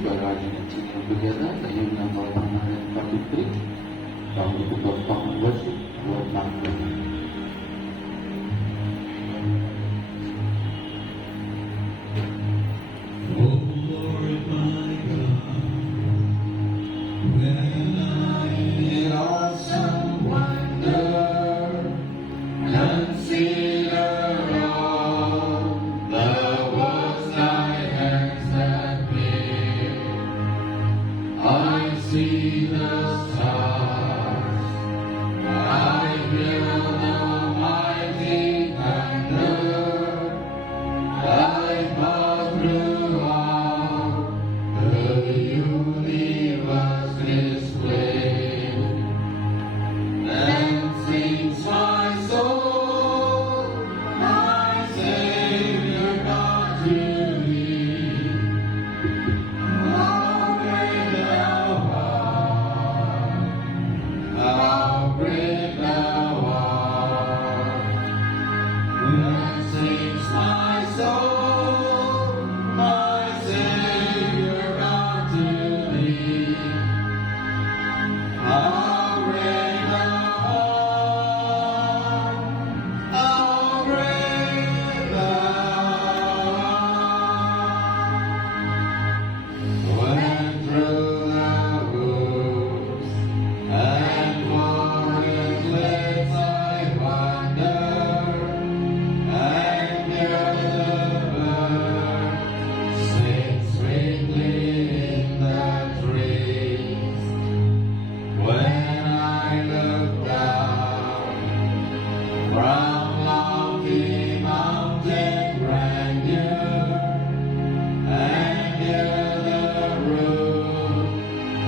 baru aja ngecil yang berjasa, saya yang bawa tanah dan Pak Fitri, kamu itu bapak buat sih, buat tangga. See the stars, I hear the mighty thunder, I pass throughout the universe display. Then sings my soul, my Savior God to thee. How great thou art, how great thou art. Then sings my soul, my Savior God to thee. How great thou art, how great thou art. When through the woods and forest glades I wander, and hear the birds sing sweetly in the trees. When I look down from lofty mountain grandeur, and hear the root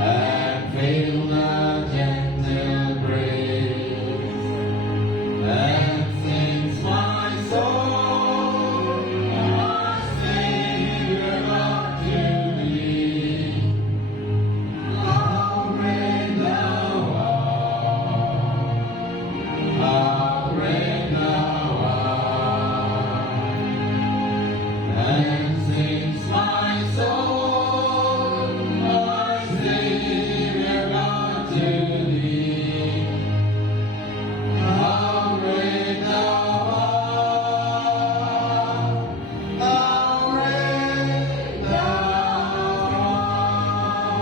and feel the gentle breeze, then sings my soul, my Savior God to thee. How great thou art, how great thou art. Then sings my soul, my Savior God to thee. How great thou art, how great thou art.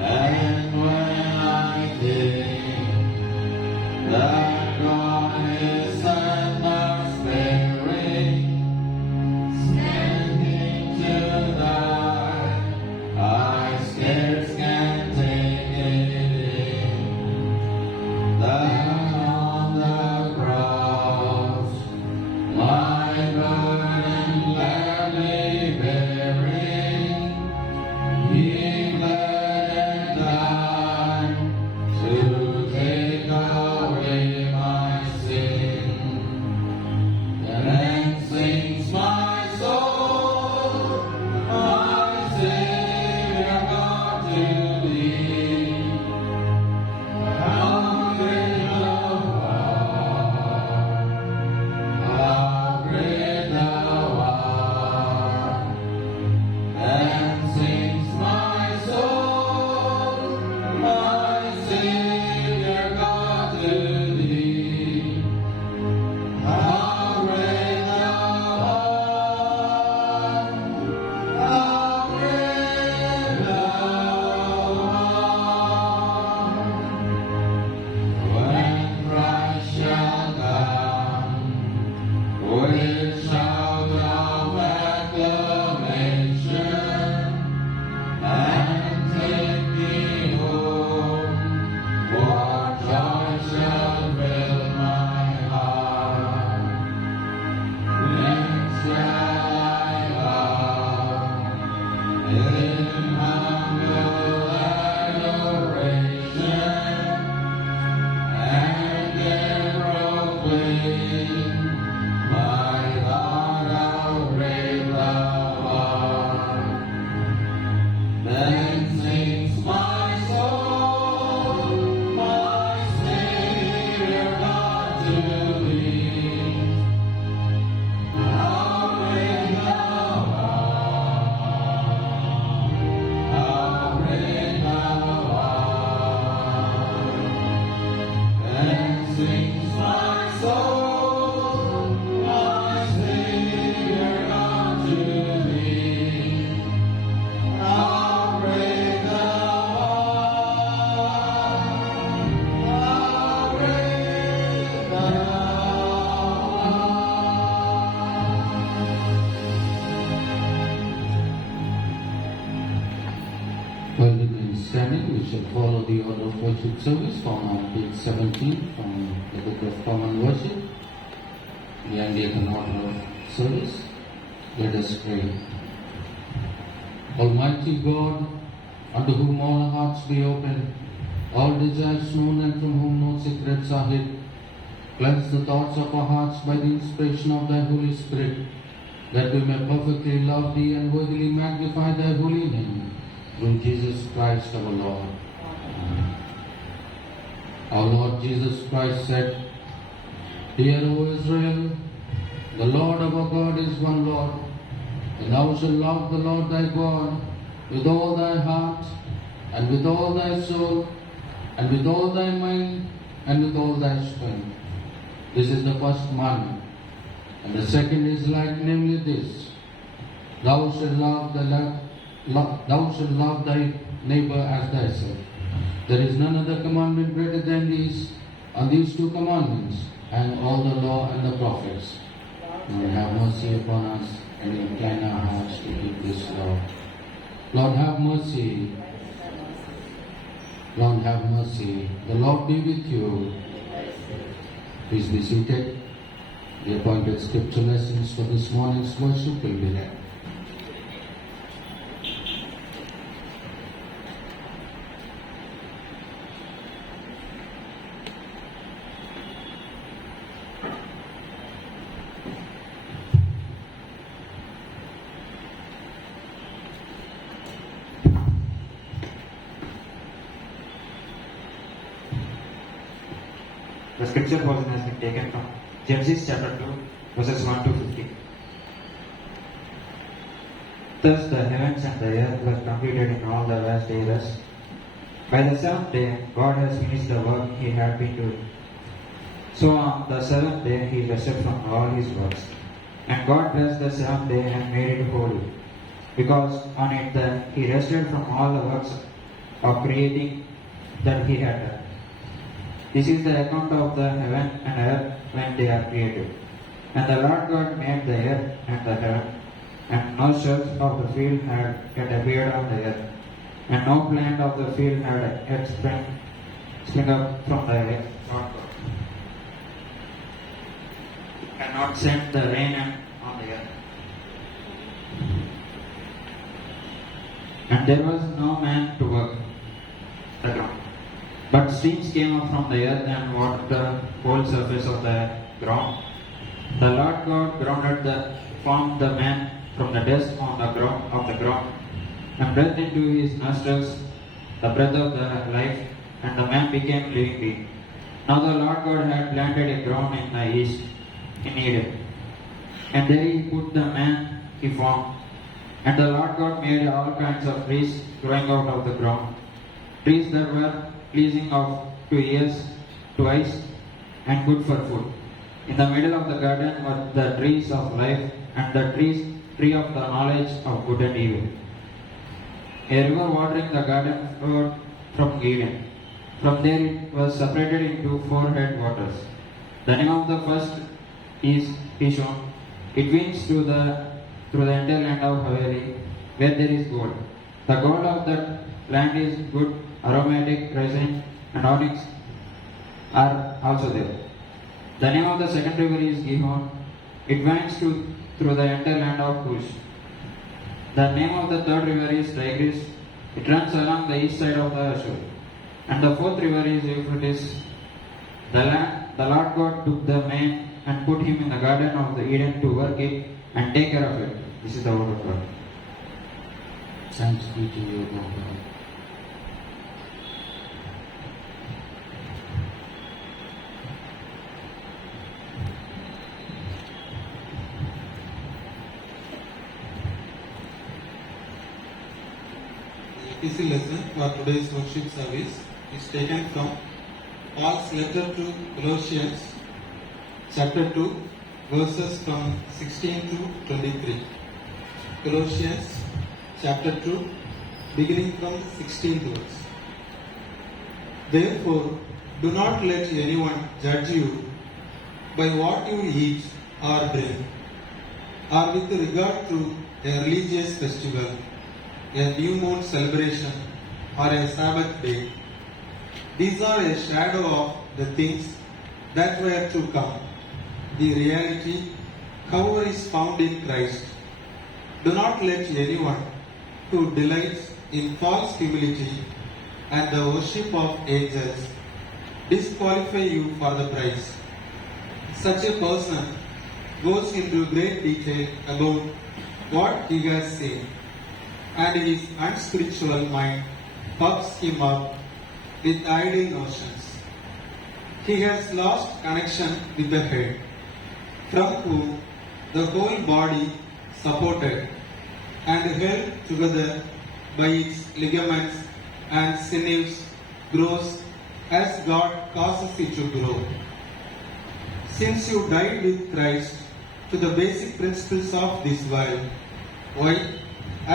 And when I think that God is and not sparing, standing to die, I scarce can take it in. That on the cross, my burden gladly bearing, He bled and died to take away my sin. Then sings my soul, my Savior God to thee. How great thou art, how great thou art. Then sings my soul, my Savior God to thee. How great thou art, how great thou art. When Christ shall come with shout of acclamation and take me home, what joy shall fill my heart. Then shall I bow in humble adoration, and then proclaim, my God, how great thou art. Then sings my soul, my Savior God to thee. How great thou art, we shall follow the order of worship service found on page 17 from the Book of Common Worship, the Anglican order of service. Let us pray. Almighty God, unto whom all hearts be open, all desires known and from whom no secrets are hid, cleanse the thoughts of our hearts by the inspiration of thy Holy Spirit, that we may perfectly love thee and worthily magnify thy holy name, through Jesus Christ our Lord. Amen. Our Lord Jesus Christ said, Hear, O Israel, the Lord our God is one Lord, and thou shalt love the Lord thy God with all thy heart, and with all thy soul, and with all thy mind, and with all thy strength. This is the first commandment. And the second is like, namely this: Thou shalt love thy neighbor as thyself. There is none other commandment greater than these, and these two commandments, and all the law and the prophets. Lord, have mercy upon us, and incline our hearts to keep this law. Lord, have mercy. Lord, have mercy. The Lord be with you. Please be seated. The appointed scripture lessons for this morning's worship will be read. The scripture portion has been taken from Genesis chapter 2, verses 1 to 15. Thus the heavens and the earth were completed in all the vast ages. By the seventh day, God has finished the work he had been doing. So on the seventh day, he rested from all his works. And God blessed the seventh day and made it holy, because on it he rested from all the works of creating that he had done. This is the account of the heaven and earth when they are created. And the Lord God made the earth and the heaven, and no shrubs of the field had yet appeared on the earth, and no plant of the field had yet sprung up from the earth, Lord God, and not sent the rain on the earth. And there was no man to work the ground. But streams came up from the earth and watered the whole surface of the ground. The Lord God formed the man from the dust on the ground of the ground, and breathed into his nostrils the breath of the life, and the man became living being. Now the Lord God had planted a ground in the east, in Eden, and there he put the man he formed. And the Lord God made all kinds of trees growing out of the ground, trees that were pleasing to ears, to eyes, and good for food. In the middle of the garden were the trees of life, and the tree of the knowledge of good and evil. A river watering the garden flowed from Eden. From there it was separated into 4 headwaters. The name of the first is Pishon. It winds through the entire land of Havilah, where there is gold. The gold of that land is good, aromatic, resin, and onyx are also there. The name of the second river is Gihon. It winds through the entire land of Cush. The name of the third river is Tigris. It runs along the east side of the Ashur. And the fourth river is Euphrates. The Lord God took the man and put him in the garden of the Eden to work it and take care of it. This is the word of God. Thanks be to you, O God. The epistle lesson for today's worship service is taken from Paul's letter to Colossians, chapter 2, verses from 16 to 23. Colossians, chapter 2, beginning from 16th verse. Therefore, do not let anyone judge you by what you eat or drink, or with regard to a religious festival, a new moon celebration, or a Sabbath day. These are a shadow of the things that were to come. The reality, however, is found in Christ. Do not let anyone who delights in false humility and the worship of angels disqualify you for the prize. Such a person goes into great detail about what he has seen, and his unspiritual mind puffs him up with idle notions. He has lost connection with the head, from whom the whole body, supported and held together by its ligaments and sinews, grows as God causes it to grow. Since you died with Christ to the basic principles of this world, why,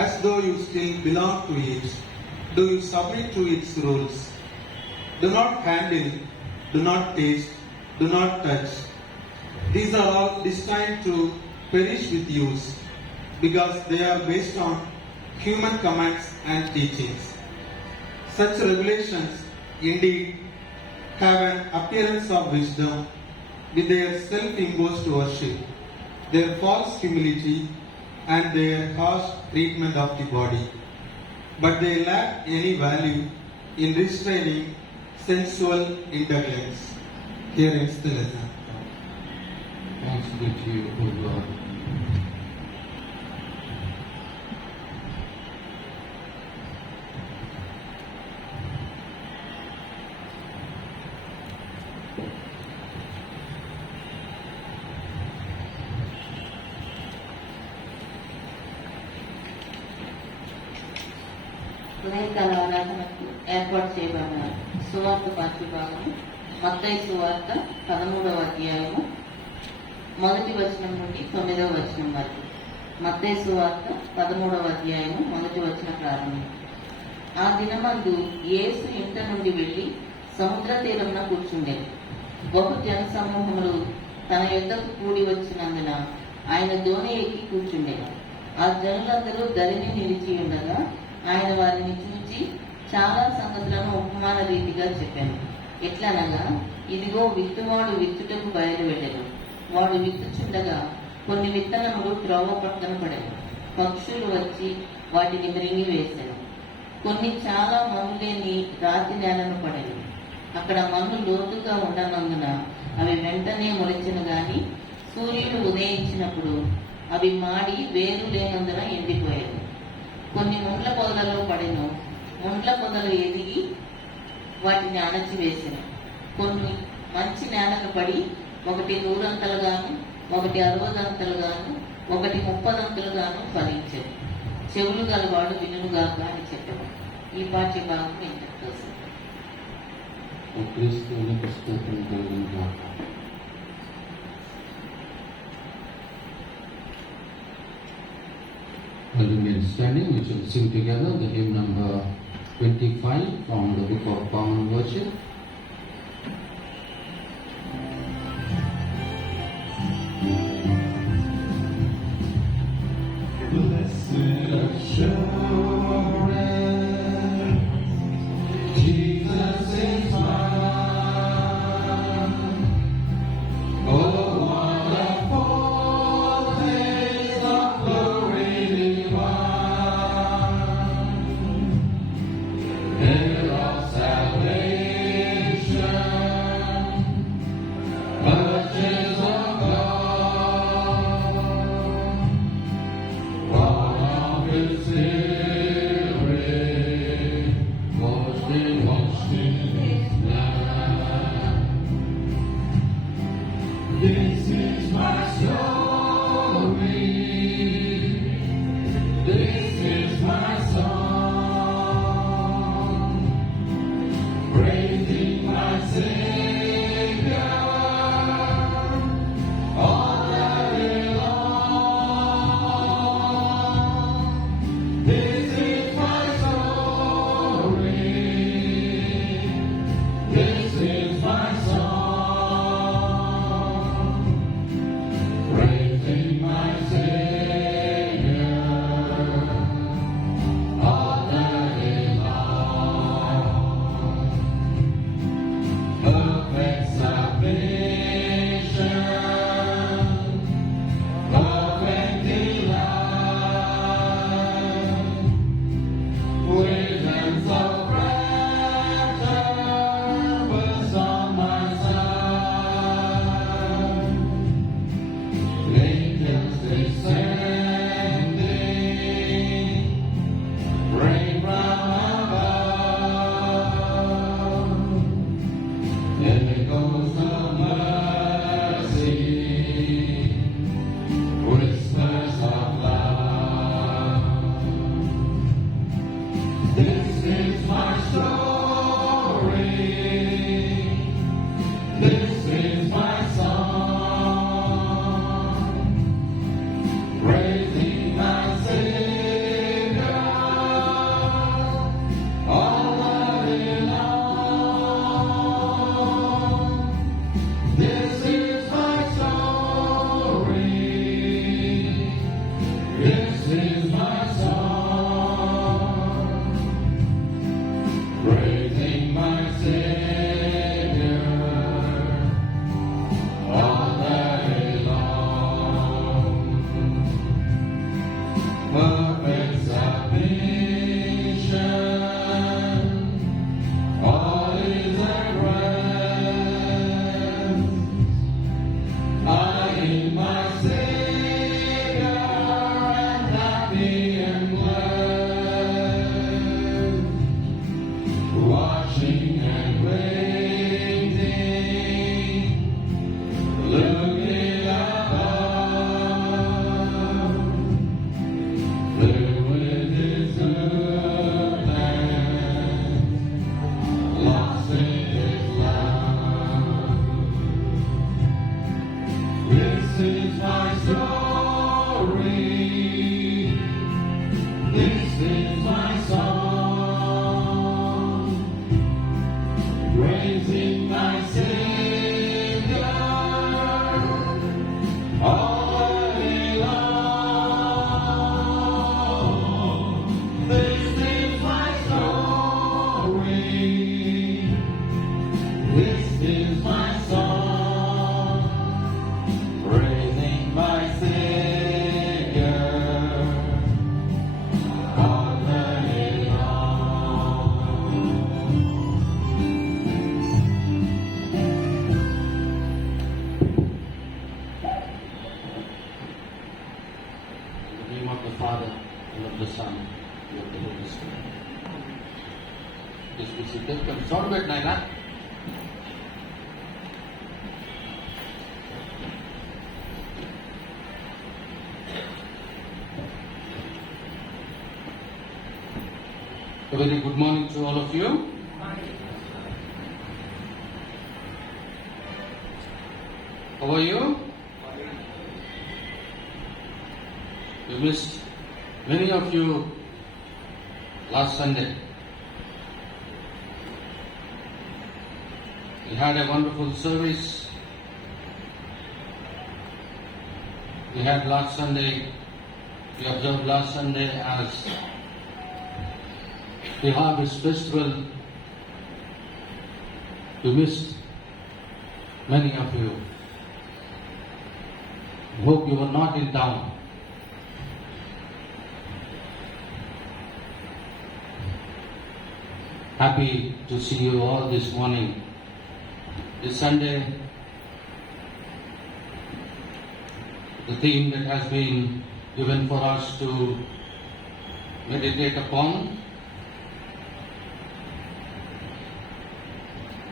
as though you still belong to it, do you submit to its rules? Do not handle, do not taste, do not touch. These are all destined to perish with use, because they are based on human commands and teachings. Such revelations indeed have an appearance of wisdom with their self-imposed worship, their false humility, and their harsh treatment of the body. But they lack any value in restraining sensual indulgence. Here ends the lesson. Thanks be to you, O Lord. ఉదయకాల ఆరాధనకు ఏర్పాటు చేయబడిన సువార్త పాఠ్యభాగం మత్తయి సువార్త 13వ అధ్యాయము 1వ వచనం నుండి 9వ వచనం వరకు. మత్తయి సువార్త 13వ అధ్యాయము 1వ వచనం ప్రారంభం. ఆ దినమందు యేసు ఇంట నుండి వెళ్లి సముద్ర తీరమున కూర్చుండెను. బహు జన సమూహములు తన యొద్దకు కూడి వచ్చినందున ఆయన దోణి ఎక్కి కూర్చుండెను. ఆ జనులందరూ దరిని నిలిచి ఉండగా ఆయన వారిని చూచి చాలా సంగతులను ఉపమాన రీతిగా చెప్పాను. ఎట్లనగా, ఇదిగో విత్తువాడు విత్తుటకు బయలువెళ్ళెను. వాడు విత్తుచుండగా కొన్ని విత్తనములు త్రోవ పక్కన పడెను. పక్షులు వచ్చి వాటిని మృంగి వేశాను. కొన్ని చాలా మన్ను లేని రాతి నేలను పడెను. అక్కడ మన్ను లోతుగా ఉండనందున అవి వెంటనే మొలిచెను గాని సూర్యుడు ఉదయించినప్పుడు అవి మాడి వేరు లేనందున ఎండిపోయాను. కొన్ని ముండ్ల పొదలలో పడెను. ముండ్ల పొదలు ఎదిగి వాటిని అణచివేసెను. కొన్ని మంచి నేలకు పడి ఒకటి 100 అంతలుగాను, ఒకటి 60 అంతలుగాను, ఒకటి 30 అంతలుగాను ఫలించెను. చెవులు గలవాడు వినుగాక అని చెప్పాను. ఈ పాఠ్య భాగం ఇంతటితో క్రీస్తువునికి స్తోత్రం కలుగును గాక. While we are standing, we shall sing together the hymn number 25 from the Book of Common Worship. Blessed assurance, Jesus is mine. Oh, what a foretaste of glory divine, heir of salvation, purchase of God, born of His Spirit, washed in His blood. This is my story. This is my song, praising my Savior all day long. This is my story. This is my song, praising my Savior all day long. is my song, praising my Savior all day long. This is my story. This is my song, praising my Savior all the day long. In the name of the Father, and of the Son, and of the Holy Spirit. Please be seated. Come, sound bit, Naina. A very good morning to all of you. How are you? We missed many of you last Sunday. We had a wonderful service. We had last Sunday, we observed last Sunday as the Harvest Festival. We missed many of you. Hope you were not in town. Happy to see you all this morning. This Sunday, the theme that has been given for us to meditate upon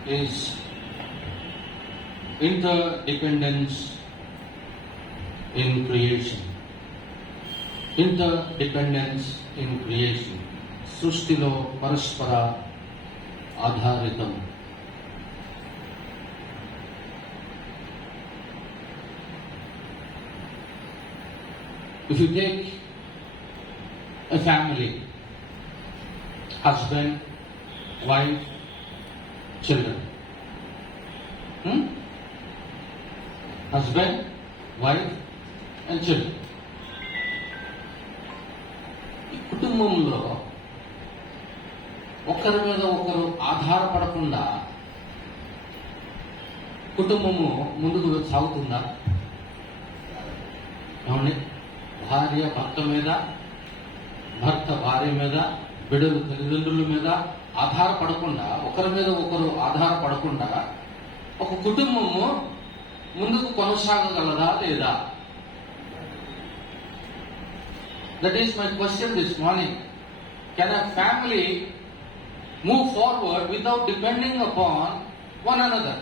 is interdependence in creation. Interdependence in creation. సృష్టిలో పరస్పర ఆధారితం. If you take a family, husband, wife, children. Husband, wife, and children. ఈ కుటుంబంలో ఒకరి మీద ఒకరు ఆధారపడకుండా కుటుంబము ముందుకు సాగుతుందా? ఏమండి? భార్య భర్త మీద, భర్త భార్య మీద, బిడ్డలు తల్లిదండ్రుల మీద ఆధారపడకుండా, ఒకరి మీద ఒకరు ఆధారపడకుండా ఒక కుటుంబము ముందుకు కొనసాగగలదా లేదా? That is my question this morning. Can a family move forward without depending upon one another?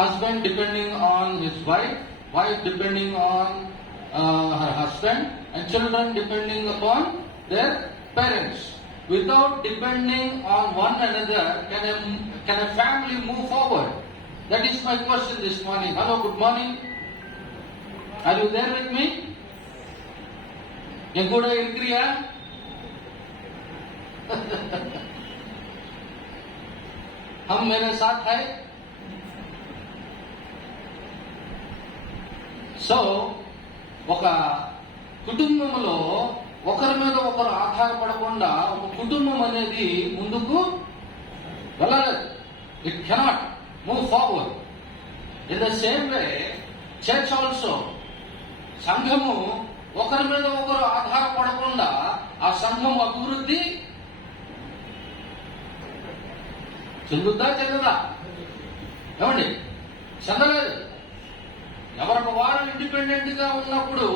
Husband depending on his wife, wife depending on her husband, and children depending upon their parents. Without depending on one another, can a family move forward? That is my question this morning. Hello, good morning. Are you there with me? என் கூட இருக்கிறியா? हम मेरे साथ है. So ఒక కుటుంబంలో ఒకరి మీద ఒకరు ఆధారపడకుండా ఒక కుటుంబం అనేది ముందుకు వెళ్ళలేదు. It cannot move forward. In the same way church also, సంఘము ఒకరి మీద ఒకరు ఆధారపడకుండా ఆ సంఘం అభివృద్ధి చెందుదా? ఏమండి? చెందలేదు. ఎవరికి వారు ఇండిపెండెంట్ గా ఉన్నప్పుడు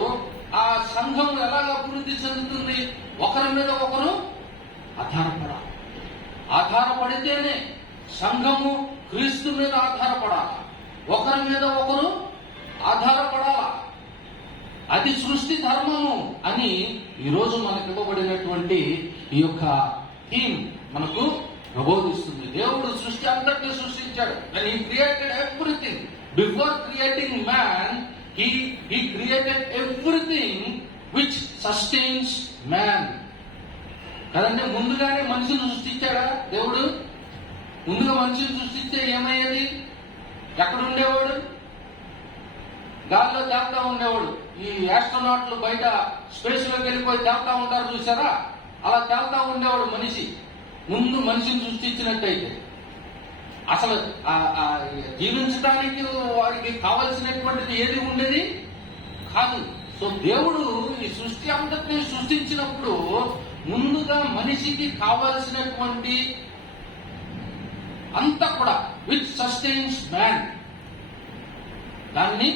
ఆ సంఘం ఎలాగ అభివృద్ధి చెందుతుంది? ఒకరి మీద ఒకరు ఆధారపడాలి. ఆధారపడితేనే సంఘము క్రీస్తు మీద ఆధారపడాలి. ఒకరి మీద ఒకరు ఆధారపడాలా. అది సృష్టి ధర్మము అని ఈరోజు మనకు ఇవ్వబడినటువంటి ఈ యొక్క థీమ్ మనకు ప్రబోధిస్తుంది. దేవుడు సృష్టి అంతటినీ సృష్టించాడు. when he created everything, before creating man, he created everything which sustains man. కదంటే ముందుగానే మనిషిని సృష్టించాడా దేవుడు? ముందుగా మనిషిని సృష్టిస్తే ఏమయ్యేది? ఎక్కడ ఉండేవాడు? గాల్లో తేలుతా ఉండేవాడు. ఈ ఆస్ట్రోనాట్లు బయట స్పేస్ లోకి వెళ్ళిపోయి తేలుతా ఉంటారు చూసారా? అలా తేలుతా ఉండేవాడు మనిషి, ముందు మనిషిని సృష్టించినట్టయితే. అసలు జీవించడానికి వారికి కావలసినటువంటిది ఏది ఉండేది కాదు. సో దేవుడు ఈ సృష్టి అంతటిని సృష్టించినప్పుడు ముందుగా మనిషికి కావలసినటువంటి అంతా కూడా విచ్ సస్టైన్స్ మ్యాన్ దాన్ని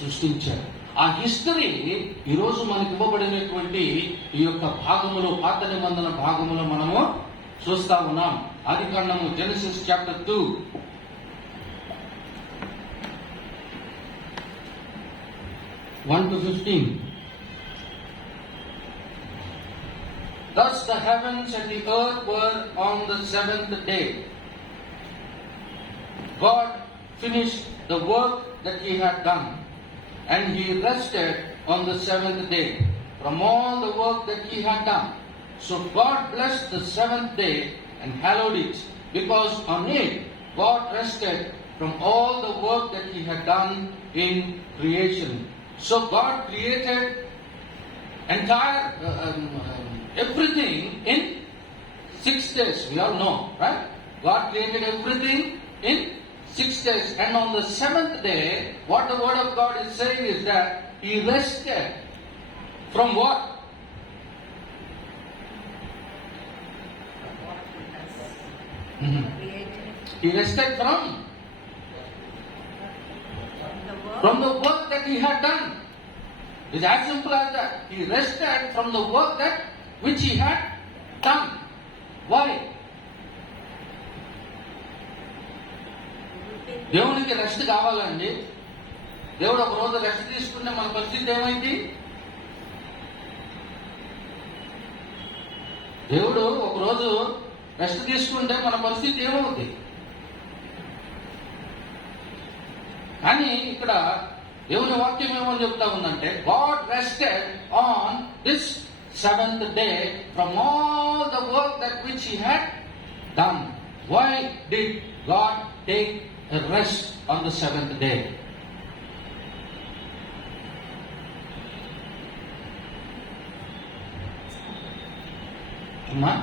సృష్టించారు. ఆ హిస్టరీ ఈరోజు మనకి ఇవ్వబడినటువంటి ఈ యొక్క భాగములో, పాత నిబంధన భాగములో మనము చూస్తా ఉన్నాం. ఆదికాండము Genesis chapter 2 1-15. Thus the heavens and the earth were on the seventh day. God finished the work that he had done, and he rested on the seventh day from all the work that he had done. So God blessed the seventh day and hallowed it, because on it God rested from all the work that he had done in creation. So God created entire everything in 6 days. We all know, right? God created everything in 6 days, and on the seventh day, what the word of God is saying is that he rested from what? He rested from the work that he had done. It's as simple as that. He rested from the work that which he had done. Why? దేవునికి rest కావాలండి. దేవుడు ఒక రోజు rest తీసుకుంటే మన పరిస్థితి ఏమైంది? దేవుడు ఒక రోజు రెస్ట్ తీసుకుంటే మన పరిస్థితి ఏమవుతుంది? కానీ ఇక్కడ దేవుని వాక్యం ఏమని చెప్తా ఉందంటే, God rested on this seventh day from all the work that which he had done. Why did God take a rest on the seventh day? అమ్మా,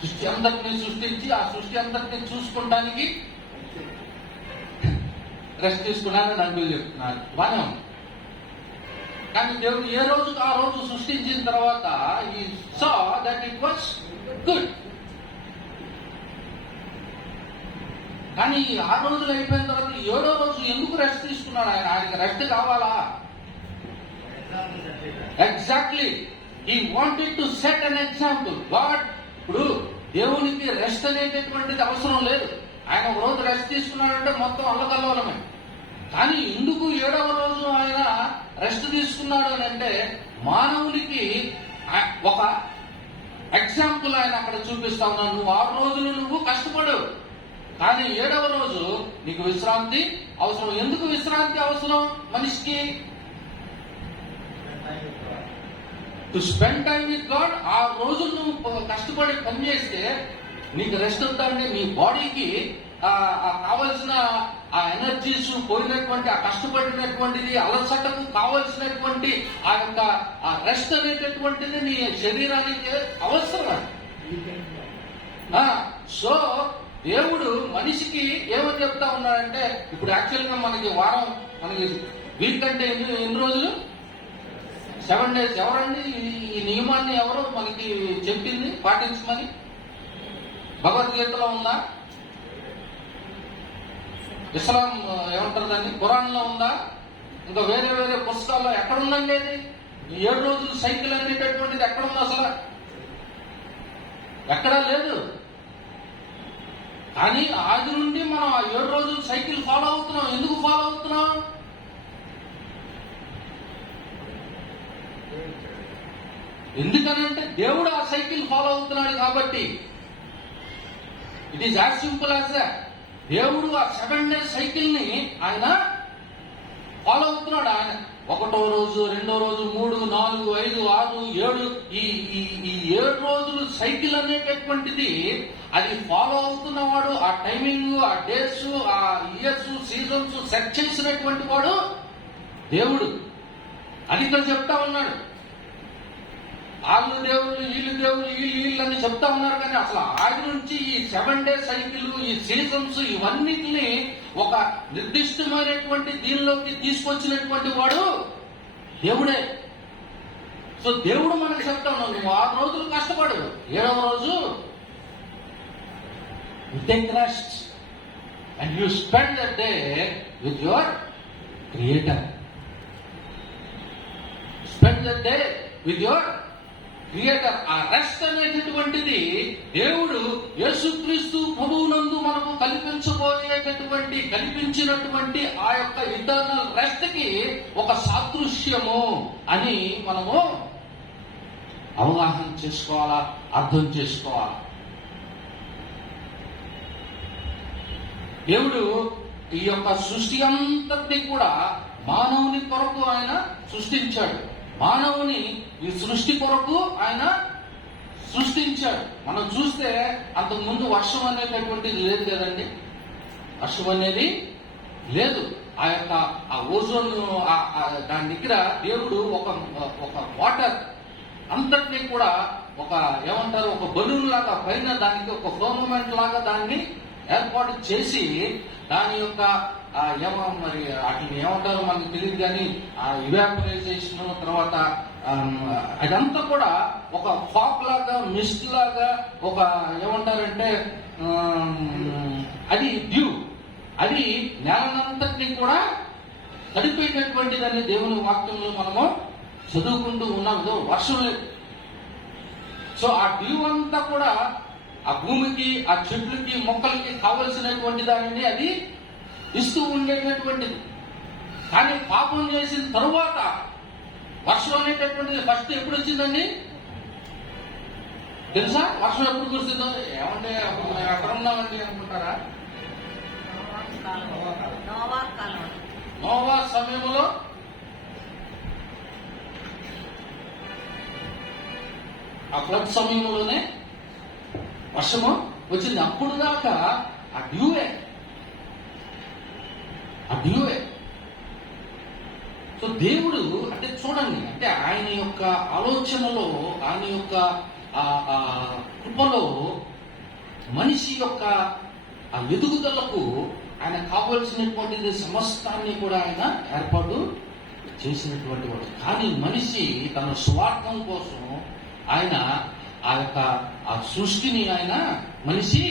సృష్టి అంతటిని సృష్టించి ఆ సృష్టి అంతటిని చూసుకోవడానికి రెస్ట్ తీసుకున్నానని అంటూ చెప్తున్నారు. బాగా ఉంది. కానీ దేవుడు ఏ రోజుకు ఆ రోజు సృష్టించిన తర్వాత he saw that it was good. కానీ 6 రోజులు అయిపోయిన తర్వాత 7వ రోజు ఎందుకు రెస్ట్ తీసుకున్నాడు ఆయన? ఆయనకి రెస్ట్ కావాలా? Exactly, he wanted to set an example. God ఇప్పుడు దేవునికి రెస్ట్ అనేటటువంటిది అవసరం లేదు. ఆయన ఒక రోజు రెస్ట్ తీసుకున్నాడంటే మొత్తం అల్లకల్లోలమే. కానీ ఎందుకు 7వ రోజు ఆయన రెస్ట్ తీసుకున్నాడు అని అంటే, మానవునికి ఒక ఎగ్జాంపుల్ ఆయన అక్కడ చూపిస్తా ఉన్నాడు. నువ్వు 6 రోజులు నువ్వు కష్టపడు, కానీ 7వ రోజు నీకు విశ్రాంతి అవసరం. ఎందుకు విశ్రాంతి అవసరం మనిషికి? To spend time with God. 6 రోజులు నువ్వు కష్టపడి పనిచేస్తే నీకు రెస్ట్ అవుతాండి. నీ బాడీకి కావలసిన ఆ ఎనర్జీస్ పోయినటువంటి, ఆ కష్టపడినటువంటిది, అలసటకు కావలసినటువంటి ఆ యొక్క ఆ రెస్ట్ అనేటటువంటిది నీ శరీరానికి అవసరం. సో దేవుడు మనిషికి ఏమని చెప్తా ఉన్నాడంటే, ఇప్పుడు యాక్చువల్ గా మనకి వారం, మనకి వీక్ అంటే ఎన్ని రోజులు? 7 days. ఎవరండి ఈ నియమాన్ని ఎవరు మనకి చెప్పింది పాటించమని? భగవద్గీతలో ఉందా? ఇస్లాం ఏమంటారు దాన్ని? ఖురాన్లో ఉందా? ఇంకా వేరే వేరే పుస్తకాల్లో ఎక్కడుందండి అది? 7 రోజులు సైకిల్ అనేటటువంటిది ఎక్కడుంది అసలు? ఎక్కడా లేదు. కానీ ఆది నుండి మనం ఆ 7 రోజులు సైకిల్ ఫాలో అవుతున్నాం. ఎందుకు ఫాలో అవుతున్నాం? ఎందుకనంటే దేవుడు ఆ సైకిల్ ఫాలో అవుతున్నాడు కాబట్టి. It is as simple as that. దేవుడు ఆ 7 days సైకిల్ ని ఆయన ఫాలో అవుతున్నాడు. ఆయన 1వ రోజు, 2వ రోజు, 3, 4, 5, 6, 7 ఈ 7 రోజులు సైకిల్ అనేటటువంటిది అది ఫాలో అవుతున్నవాడు. ఆ టైమింగ్, ఆ డేస్, ఆ ఇయర్స్, సీజన్స్ సెట్ చేసినటువంటి వాడు దేవుడు అని ఇక్కడ చెప్తా ఉన్నాడు. వాళ్ళు దేవుళ్ళు, వీళ్ళు దేవుళ్ళు, వీళ్ళు అని చెప్తా ఉన్నారు. కానీ అసలు ఆది నుంచి ఈ 7 days సైకిల్, ఈ సీజన్స్, ఇవన్నిటిని ఒక నిర్దిష్టమైనటువంటి దీనిలోకి తీసుకొచ్చినటువంటి వాడు దేవుడే. సో దేవుడు మనకు చెప్తా ఉన్నాడు, నువ్వు 6 రోజులు కష్టపడు, 7వ రోజు you take rest and you spend that day with your creator. Spend that day with your creator. ఆ రెస్ట్ అనేటటువంటిది దేవుడు యేసుక్రీస్తు ప్రభువునందు మనకు కల్పించినటువంటి ఆ యొక్క ఇంటర్నల్ రెస్ట్ కి ఒక సాదృశ్యము అని మనము అవగాహన చేసుకోవాలా, అర్థం చేసుకోవాలా. దేవుడు ఈ యొక్క సృష్టి అంతటినీ కూడా మానవుని కొరకు ఆయన సృష్టించాడు. మానవుని ఈ సృష్టి కొరకు ఆయన సృష్టించాడు. మనం చూస్తే అంతకు ముందు వర్షం అనేటటువంటిది లేదు కదండి. వర్షం అనేది లేదు. ఆ యొక్క ఆ ఓజోన్ దాని దగ్గర దేవుడు ఒక వాటర్ అంతటినీ కూడా ఒక ఏమంటారు, ఒక బలూన్ లాగా పైన దానికి ఒక ఫర్మమెంట్ లాగా దాన్ని ఏర్పాటు చేసి దాని యొక్క మరి వాటిని ఏమంటారో మనకు తెలియదు కానీ ఆ ఇవాపరైజేషన్ తర్వాత అదంతా కూడా ఒక ఫాగ్ లాగా, మిస్ట్ లాగా, ఒక ఏమంటారంటే అది డ్యూ, అది నేలనంతటినీ కూడా తడిపేటటువంటిదని దేవుని వాక్యంలో మనము చదువుకుంటూ ఉన్నాం. వర్షం లేదు. సో ఆ డ్యూ అంతా కూడా ఆ భూమికి, ఆ చెట్లకి, మొక్కలకి కావలసినటువంటి దానిని అది ఇస్తూ ఉండేటటువంటిది. కానీ పాపం చేసిన తరువాత వర్షం అనేటటువంటిది ఫస్ట్ ఎప్పుడు వచ్చిందండి తెలుసా? వర్షం ఎప్పుడు కురిసిందో ఏమంటే అప్పుడు మేము ఎక్కడ ఉన్నామండి అనుకుంటారా? నోవా సమయంలో ఆ ఫ్లడ్ సమయంలోనే వర్షము వచ్చింది. అప్పుడు దాకా ఆ డ్యూవే. సో దేవుడు అంటే చూడండి, అంటే ఆయన యొక్క ఆలోచనలో, ఆయన యొక్క కృపలో మనిషి యొక్క ఆ ఎదుగుదలకు ఆయన కావలసినటువంటిది సమస్తాన్ని కూడా ఆయన ఏర్పాటు చేసినటువంటి వాడు. కానీ మనిషి తన స్వార్థం కోసం ఆయన ఆ యొక్క ఆ సృష్టిని మనిషి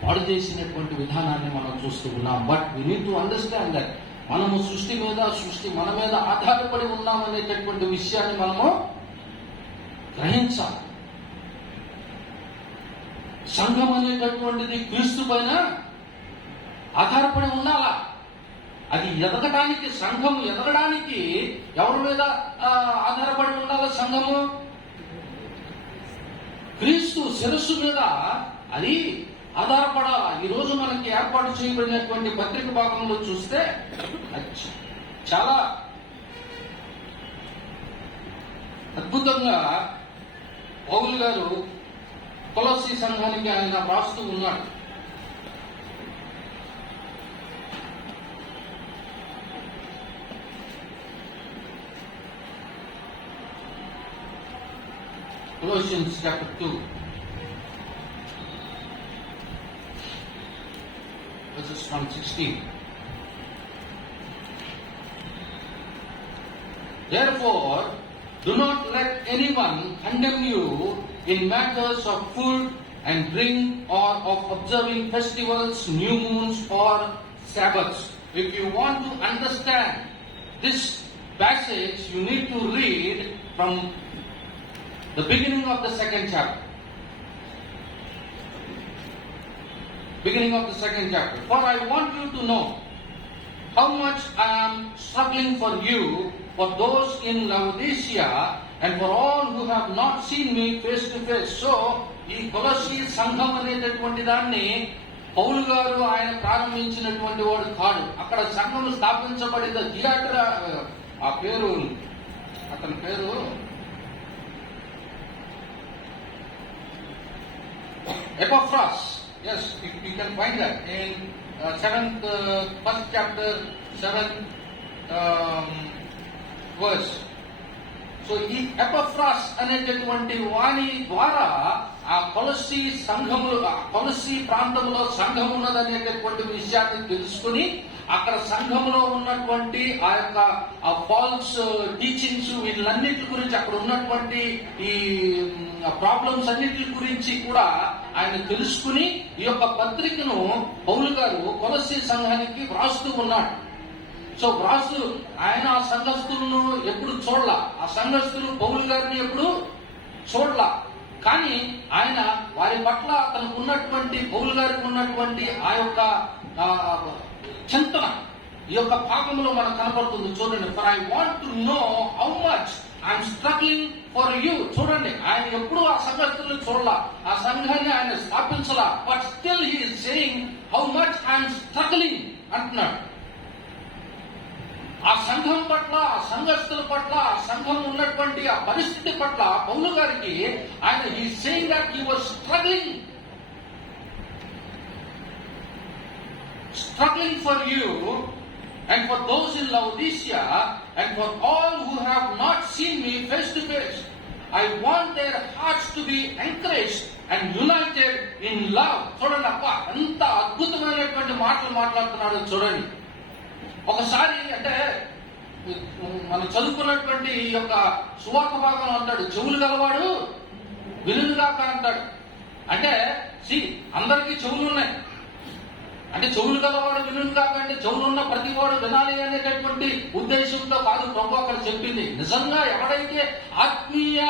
పాడు చేసినటువంటి విధానాన్ని మనం చూస్తూ ఉన్నాం. But we need to understand that మనము సృష్టి మన మీద ఆధారపడి ఉన్నామనేటటువంటి విషయాన్ని మనము గ్రహించాలి. సంఘం అనేటటువంటిది క్రీస్తు పైన ఆధారపడి ఉండాలా. అది ఎదగడానికి, సంఘము ఎదగడానికి ఎవరి మీద ఆధారపడి ఉండాలా? సంఘము క్రీస్తు శిరస్సు మీద అది ఆధారపడాలా. ఈ రోజు మనకి ఏర్పాటు చేయబడినటువంటి పత్రిక భాగంలో చూస్తే చాలా అద్భుతంగా పౌలు గారు కొలస్సీ సంఘానికి ఆయన రాస్తూ ఉన్నాడు. Colossians chapter 2, verses from 16. Therefore, do not let anyone condemn you in matters of food and drink, or of observing festivals, new moons, or Sabbaths. If you want to understand this passage, you need to read from the beginning of the second chapter. Beginning of the second chapter. For I want you to know how much I am struggling for you, for those in Laodicea, and for all who have not seen me face to face, so ఈ కొలస్సీ సంఘం అనేటటువంటి దాన్ని పౌలు గారు ఆయన ప్రారంభించినటువంటి వాడు కాదు. అక్కడ సంఘం స్థాపించబడిన థియేటర్, ఆ పేరు, అతని పేరు Epaphras. Yes, you can find that in 7th, 1st chapter, 7th verse. So ఈ ఎపఫ్రాస్ అనేటటువంటి వాణి ద్వారా ఆ కొలస్సీ సంఘములు, ఆ కొలస్సీ ప్రాంతంలో సంఘం ఉన్నదనేటటువంటి విషయాన్ని తెలుసుకుని అక్కడ సంఘంలో ఉన్నటువంటి ఆ యొక్క ఆ ఫాల్స్ టీచింగ్స్ వీళ్ళన్నిటి గురించి, అక్కడ ఉన్నటువంటి ఈ ప్రాబ్లమ్స్ అన్నిటి గురించి కూడా ఆయన తెలుసుకుని ఈ యొక్క పత్రికను పౌలు గారు కొలస్సీ సంఘానికి వ్రాస్తూ ఉన్నాడు. సో వ్రాసు ఆయన ఆ సంఘస్థులను ఎప్పుడు చూడలా, ఆ సంఘస్థులు పౌలు గారిని ఎప్పుడు చూడలా. కానీ ఆయన వారి పట్ల తనకు ఉన్నటువంటి, పౌలు గారికి ఉన్నటువంటి ఆ యొక్క చింతన ఈ యొక్క భాగంలో మనకు కనబడుతుంది. చూడండి, for I want to know how much I'm struggling for you. చూడండి, ఆయన ఎప్పుడు ఆ సంఘస్థులను చూడలా, ఆ సంఘాన్ని ఆయన స్థాపించలా. But still he is saying how much I'm struggling అంటున్నాడు. ఆ సంఘం పట్ల, ఆ సంఘస్థుల పట్ల, ఆ సంఘం ఉన్నటువంటి ఆ పరిస్థితి పట్ల పౌలు గారికి ఆయన he saying that he was struggling for you and for those in Laodicea and for all who have not seen me face to face. I want their hearts to be encouraged and united in love. చూడండి అప్ప, ఎంత అద్భుతమైనటువంటి మాటలు మాట్లాడుతున్నాడో చూడండి. ఒకసారి అంటే మనం చదువుకున్నటువంటి ఈ యొక్క సువార్త భాగం అంటాడు, చెవులు గలవాడు వినుగాక అంటాడు. అంటే అందరికీ చెవులు ఉన్నాయి. అంటే చెవులు గలవాడు వినుగాక అంటే చెవులు ఉన్న ప్రతి వాడు వినాలి అనేటటువంటి ఉద్దేశంతో కాదు ప్రభు అక్కడ చెప్పింది. నిజంగా ఎవడైతే ఆత్మీయ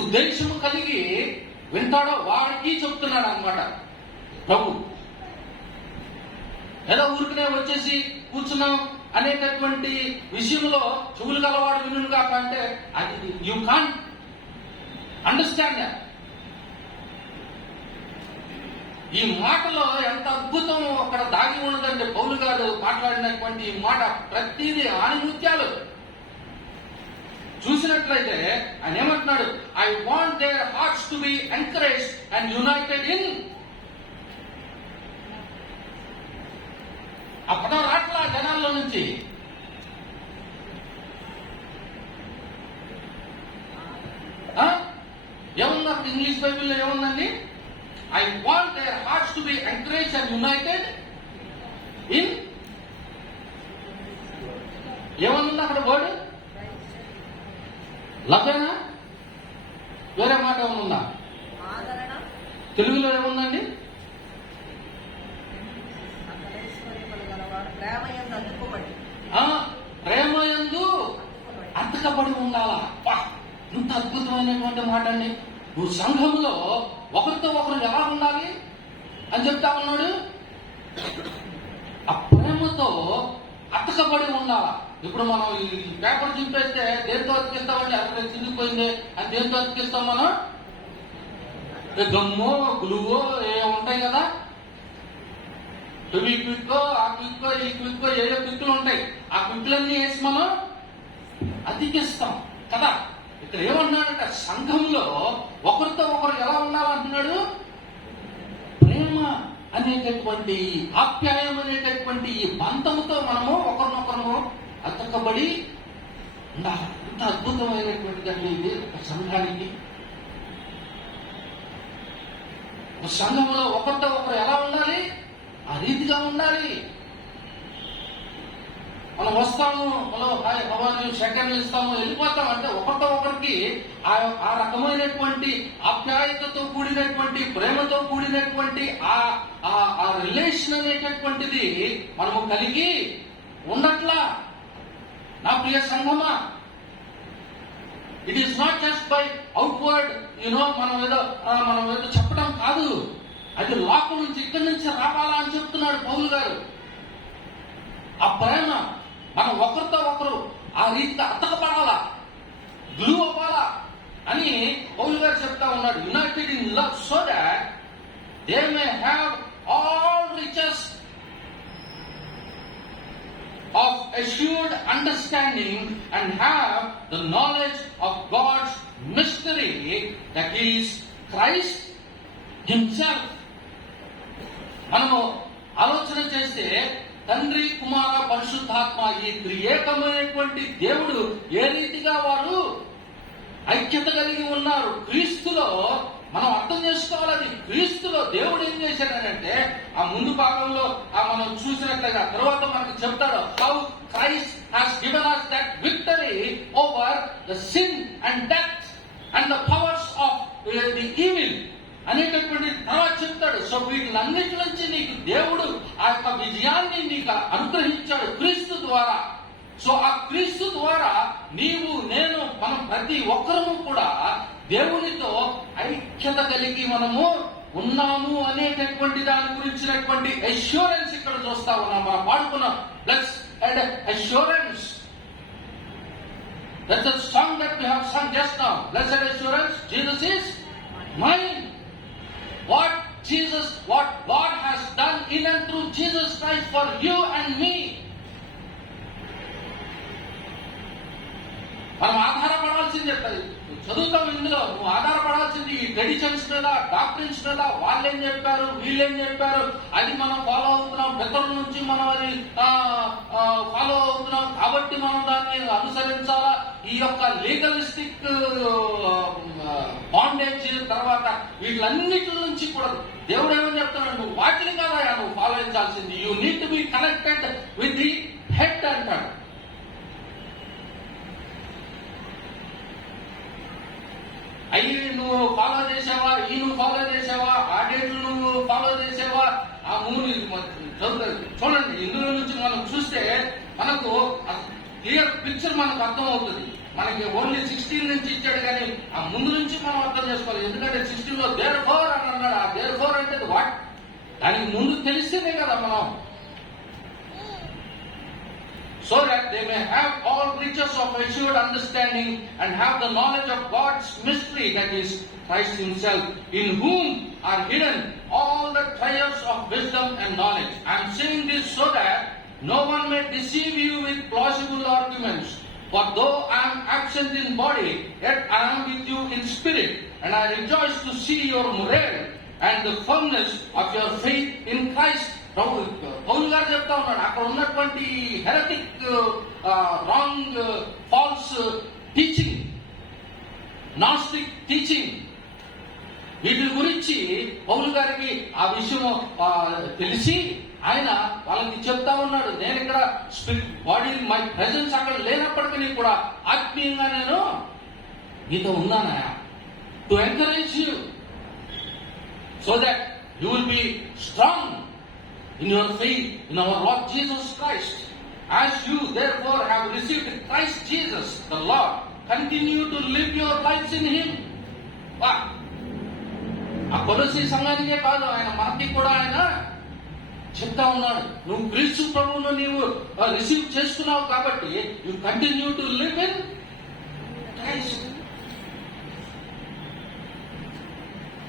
ఉద్దేశం కలిగి వింటాడో వాడికి చెప్తున్నాడు అన్నమాట ప్రభు. ఏదో ఊరికనే వచ్చేసి కూర్చున్నాం అనేటటువంటి విషయంలో చెవులు గలవాడు వినును కాక అంటే అది యూ కాంట్ అండర్స్టాండ్ దాట్. ఈ మాటలో ఎంత అద్భుతం అక్కడ దాగి ఉన్నదంటే పౌలు గారు మాట్లాడినటువంటి ఈ మాట ప్రతిదీ ఆణిముత్యాలు. చూసినట్లయితే ఆయన ఏమంటున్నాడు, I want their hearts to be encouraged and united in. ఆ పదం రాట్లా జనాల్లో నుంచి. ఏముంది అక్కడ ఇంగ్లీష్ బైబిల్లో ఏముందండి? I want their hearts to be encouraged and united in. ఏమనుంది అక్కడ వర్డ్? లవేనా? వేరే మాట ఏమనుందా? తెలుగులో ఏముందండి? ప్రేమయందు అతకబడి ఉండాలా. ఇంత అద్భుతమైనటువంటి మాట అండి. నువ్వు సంఘంలో ఒకరితో ఒకరు ఎలా ఉండాలి అని చెప్తా ఉన్నాడు. ఆ ప్రేమతో అతకబడి ఉండాలా. ఇప్పుడు మనం ఈ పేపర్ చింపేస్తే దేంతో అతికిస్తామండి? అక్కడ చిందిపోయింది అని దేంతో అతికిస్తాం మనం? గమ్మో గ్లూవో ఏ ఉంటాయి కదా, ఈ క్విక్కో ఆ క్విక్కో ఈ క్విక్కో ఏదో క్విక్కులు ఉంటాయి. ఆ క్విక్కులన్నీ వేసి మనం అతికిస్తాం కదా. ఇక్కడ ఏమన్నాడంటే సంఘంలో ఒకరితో ఒకరు ఎలా ఉండాలంటున్నాడు? ప్రేమ అనేటటువంటి, ఆప్యాయం అనేటటువంటి ఈ బంధముతో మనము ఒకరినొకరు అతకబడి ఉండాలి. ఎంత అద్భుతమైనటువంటిదండి ఇది ఒక సంఘానికి. ఒక సంఘంలో ఒకరితో ఒకరు ఎలా ఉండాలి? ఆ రీతిగా ఉండాలి. మనం వస్తాము, మనం సెకండ్లు ఇస్తాము, వెళ్ళిపోతాం అంటే ఒకరితో ఒకరికి ఆ రకమైనటువంటి ఆప్యాయతతో కూడినటువంటి, ప్రేమతో కూడినటువంటి ఆ రిలేషన్ అనేటటువంటిది మనము కలిగి ఉండట్లా నా ప్రియ సంఘమా. It is not just by outward మనం ఏదో చెప్పడం కాదు. అది లోపల నుంచి, ఇక్కడి నుంచి రావాలా అని చెప్తున్నాడు పౌలు గారు. ఆ ప్రేమ మనం ఒకరితో ఒకరు ఆ రీతిగా అతకపడాలా, గ్లూ అవ్వాలా. అని పౌలు గారు చెప్తా ఉన్నాడు. United in love so that they may have all riches of assured understanding and have the knowledge of God's mystery, that is Christ himself. మనము ఆలోచన చేస్తే తండ్రి కుమార పరిశుద్ధాత్మ ఈ త్రియేకమైనటువంటి దేవుడు ఏ రీతిగా వారు ఐక్యత కలిగి ఉన్నారు క్రీస్తులో. మనం అర్థం చేసుకోవాలని క్రీస్తులో దేవుడు ఏం చేశాడనంటే ఆ ముందు భాగంలో మనం చూసినట్లుగా తర్వాత మనకు చెప్తాడు how Christ has given us that victory over the sin and death and the powers of the evil అనేటటువంటి తర్వాత చెప్తాడు. సో వీటిలన్నిటి నుంచి నీకు దేవుడు ఆ యొక్క విజయాన్ని నీకు అనుగ్రహించాడు క్రీస్తు ద్వారా. సో ఆ క్రీస్తు ద్వారా నీవు నేను మనం ప్రతి ఒక్కరము కూడా దేవునితో ఐక్యత కలిగి మనము ఉన్నాము అనేటటువంటి దాని గురించినటువంటి అష్యూరెన్స్ ఇక్కడ చూస్తా ఉన్నాం. మనం పాడుకున్నాం let's and assurance. That's the song that we have sung just now. Blessed assurance, Jesus is mine. What God has done in and through Jesus Christ for you and me. మనం ఆధారపడాల్సింది చదువుతాం ఇందులో. నువ్వు ఆధారపడాల్సింది ఈ ట్రెడిషన్స్ మీద, doctrines మీద. వాళ్ళేం చెప్పారు, వీళ్ళేం చెప్పారు, అది మనం ఫాలో అవుతున్నాం. పెద్దల నుంచి మనం అది ఫాలో అవుతున్నాం కాబట్టి మనం దాన్ని అనుసరించాలా. ఈ యొక్క లీగలిస్టిక్ బాండేజ్ తర్వాత వీటిలన్నిటి నుంచి కూడా దేవుడు ఏమని చెప్తున్నాడు, నువ్వు వాటిని కదా నువ్వు ఫాలో అయించాల్సింది. You need to be connected with the head అంటాడు. అయ్యి నువ్వు ఫాలో చేసావా, ఈ నువ్వు ఫాలో చేసావా, ఆ డేట్లు నువ్వు ఫాలో చేసావా, ఆ మూడు చూడండి. ఇందులో నుంచి మనం చూస్తే మనకు క్లియర్ పిక్చర్ మనకు అర్థం అవుతుంది. మనకి ఓన్లీ 16 నుంచి ఇచ్చాడు కానీ ఆ ముందు నుంచి మనం అర్థం చేసుకోవాలి. ఎందుకంటే 16 లో దేర్ ఫోర్ అని అన్నాడు. ఆ దేర్ ఫోర్ అంటే వాట్, దానికి ముందు తెలిస్తేనే కదా మనం. So that they may have all riches of assured understanding and have the knowledge of God's mystery, that is Christ himself, in whom are hidden all the treasures of wisdom and knowledge. I am saying this so that no one may deceive you with plausible arguments. For though I am absent in body, yet I am with you in spirit, and I rejoice to see your morale and the firmness of your faith in Christ. పౌలు గారు చెప్తా ఉన్నాడు అక్కడ ఉన్నటువంటి heretic wrong false teaching, gnostic teaching, వీటి గురించి పౌలు గారికి ఆ విషయం తెలిసి ఆయన వాళ్ళకి చెప్తా ఉన్నాడు. నేను ఇక్కడ స్పిరిట్ బాడీ మై ప్రెజెన్స్ అక్కడ లేనప్పటికీ కూడా ఆత్మీయంగా నేను నీతో ఉన్నానయా, to encourage you so that you will be strong in your faith in our Lord Jesus Christ. As you therefore have received Christ Jesus the Lord, continue to live your lives in him. ఆ కొలసీ సంఘానికే కాదు, ఆయన మనకి కూడా ఆయన చెప్తా ఉన్నాడు. నువ్వు క్రీస్తు ప్రభువును నీవు రిసీవ్ చేసుకున్నావు కాబట్టి you continue to live in Christ.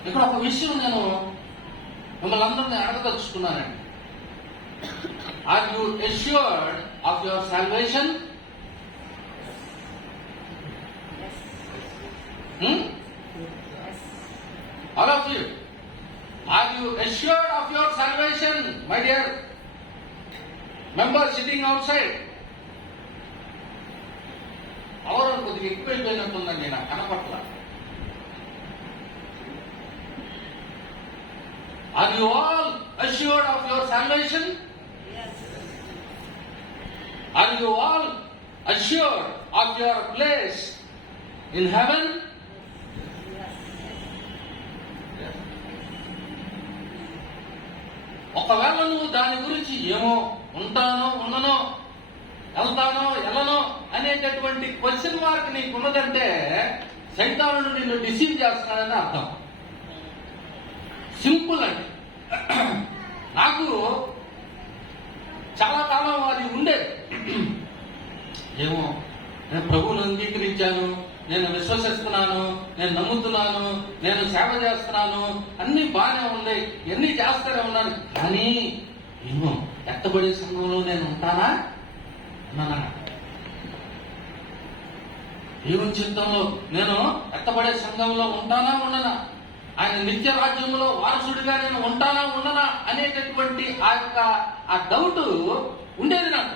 ఇక్కడ ఒక విషయం నేను మిమ్మల్ని అందరినీ అడగదలుచుకున్నానండి. Are you assured of your salvation? All of you. Are you assured of your salvation, my dear member sitting outside? Hour కొద్దిగా ఎక్కువైపోయినట్టుందండి, నాకు కనపట్ల. Are you all assured of your salvation? Yes. Are you all assured of your place in heaven? Yes. ఒకవేళ నువ్వు దాని గురించి ఏమో ఉంటానో ఉండనో వెళ్తానో వెళ్ళనో అనేటటువంటి question mark నీకు ఉన్నదంటే సైతానుడు నిన్ను డిసీవ్ చేస్తున్నాడని అర్థం. సింపుల్ అండి. నాకు చాలా కాలం అది ఉండేది. ఏమో నేను ప్రభువును అంగీకరించాను, నేను విశ్వసిస్తున్నాను, నేను నమ్ముతున్నాను, నేను సేవ చేస్తున్నాను, అన్ని బాగానే ఉన్నాయి, ఎన్ని చేస్తూనే ఉన్నాను. కానీ ఏమో ఎత్తబడే సంఘంలో నేను ఉంటానా ఉన్నానా? దేవుని చిత్తంలో నేను ఎత్తబడే సంఘంలో ఉంటానా ఉండనా? ఆయన నిత్య రాజ్యంలో వారసుడిగా నేను ఉంటానా ఉండనా అనేటటువంటి ఆ డౌట్ ఉండేది నాకు.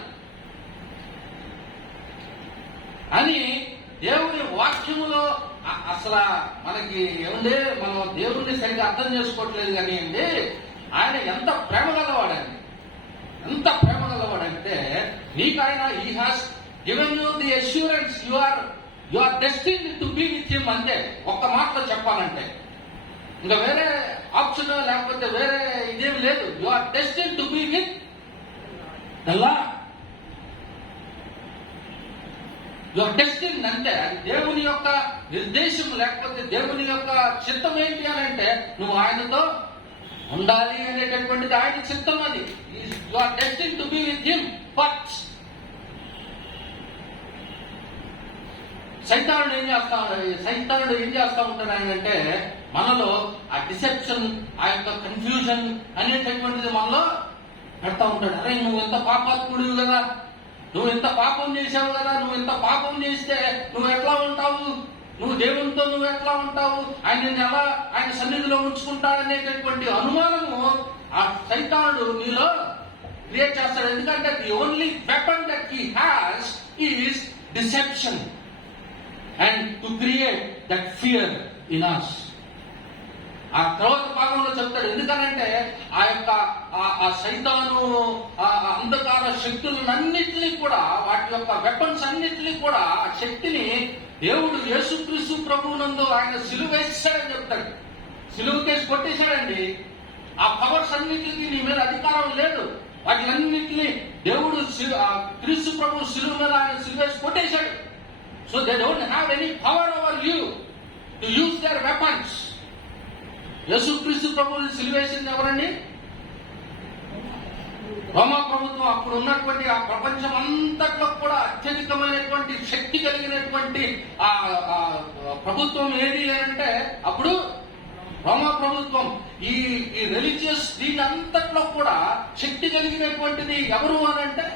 అని దేవుని వాక్యములో అసలు మనకి ఏముంది, మనం దేవుణ్ణి సరిగ్గా అర్థం చేసుకోవట్లేదు. కానీ అండి ఆయన ఎంత ప్రేమ గలవాడండి, ఎంత ప్రేమ గలవాడంటే నీకు ఆయన he has given you the assurance you are destined to be with him. అంతే, ఒక్క మాటలో చెప్పాలంటే. ఇంకా వేరే ఆప్షన్ లేకపోతే వేరే ఇదేం లేదు. You are destined to be with the lord. You are destined అంటే అది దేవుని యొక్క నిర్దేశం, లేకపోతే దేవుని యొక్క చిత్తం ఏంటి అని అంటే నువ్వు ఆయనతో ఉండాలి అనేటటువంటిది ఆయన చిత్తం. అది you are destined to be with him. But సైతానుడు ఏం చేస్తా ఉంటాడు ఆయన అంటే మనలో ఆ డిసెప్షన్, ఆ యొక్క కన్ఫ్యూజన్ అనేటటువంటిది మనలో పెడతా ఉంటాడు. అరే నువ్వు ఎంత పాపాత్ముడివి కదా, నువ్వు ఎంత పాపం చేశావు కదా, నువ్వు ఎంత పాపం చేస్తే నువ్వు ఎట్లా ఉంటావు, నువ్వు దేవునితో నువ్వు ఎట్లా ఉంటావు, ఆయన సన్నిధిలో ఉంచుకుంటాడనేటటువంటి అనుమానము ఆ సైతానుడు నీలో క్రియేట్ చేస్తాడు. ఎందుకంటే the only weapon that he has is deception and to create that fear in us. ఆ తర్వాత భాగంలో చెప్తాడు. ఎందుకనంటే ఆ యొక్క ఆ సైతాను ఆ అంధకార శక్తులన్నింటినీ కూడా, వాటి యొక్క వెపన్స్ అన్నింటినీ కూడా, ఆ శక్తిని దేవుడు యేసుక్రీస్తు ప్రభువునందు ఆయన సిలువ వేసాడని చెప్తాడు. సిలువ కేసు కొట్టేశాడండి. ఆ పవర్స్ అన్నింటికి నీ మీద అధికారం లేదు. వాటిలన్నింటినీ దేవుడు క్రీస్తు ప్రభు సిలువ మీద ఆయన సిలువ వేసి కొట్టేశాడు. So they don't have any power over you to use their weapons. యేసుక్రీస్తు ప్రభువుని సిలువేసింది ఎవరండి? రోమా ప్రభుత్వం. అప్పుడు ఉన్నటువంటి ఆ ప్రపంచం అంతట్లో కూడా అత్యధికమైనటువంటి శక్తి కలిగినటువంటి ఆ ప్రభుత్వం ఏది అంటే అప్పుడు రోమా ప్రభుత్వం. ఈ రిలీజియస్ దీని అంతట్లో కూడా శక్తి కలిగినటువంటిది ఎవరు అనంటే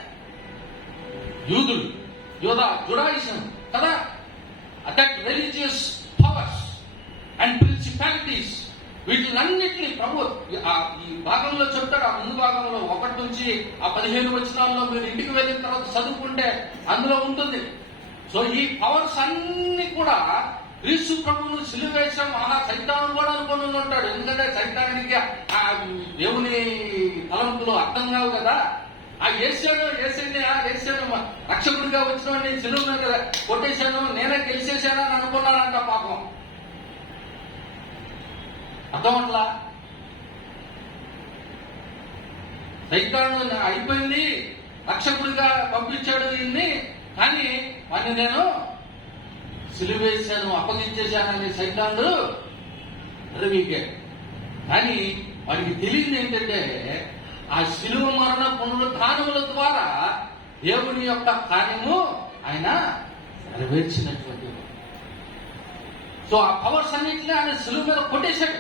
యూదులు, జుడాయిజం కదా. That religious powers and principalities, వీటిలన్నిటినీ ప్రభు ఈ భాగంలో చెప్తాడు. ఆ ముందు భాగంలో 1 నుంచి 15 వచనాల్లో మీరు ఇంటికి వెళ్ళిన తర్వాత చదువుకుంటే అందులో ఉంటుంది. సో ఈ పవర్స్ అన్ని కూడా క్రీస్తు ప్రభువును సిలువేశాం. సైతాను కూడా అనుకుని ఉంటాడు. ఎందుకంటే సైతానికి ఆ దేవుని తలంపులు అర్థం కావు కదా. ఆ ఏసాను రక్షకుడిగా వచ్చిన నేను సిలువ మీద కొట్టేశాను, నేనే గెలిచేశాను అని అనుకున్నాడంట పాపం. అర్థం అట్లా సైతాను అయిపోయింది, రక్షకుడిగా పంపించాడు ఈయన్ని, కానీ వాడిని నేను సిలువేశాను, అప్పగించేశానని సైతానుడు అడిగాడు. కానీ వాడికి తెలియదు ఏంటంటే ఆ శిలువ మరణ పునరుద్ధానముల ద్వారా దేవుని యొక్క కార్యము ఆయన నెరవేర్చినటువంటి. సో ఆ పవర్స్ అన్నింటినీ ఆయన శిలువ మీద కొట్టేశాడు.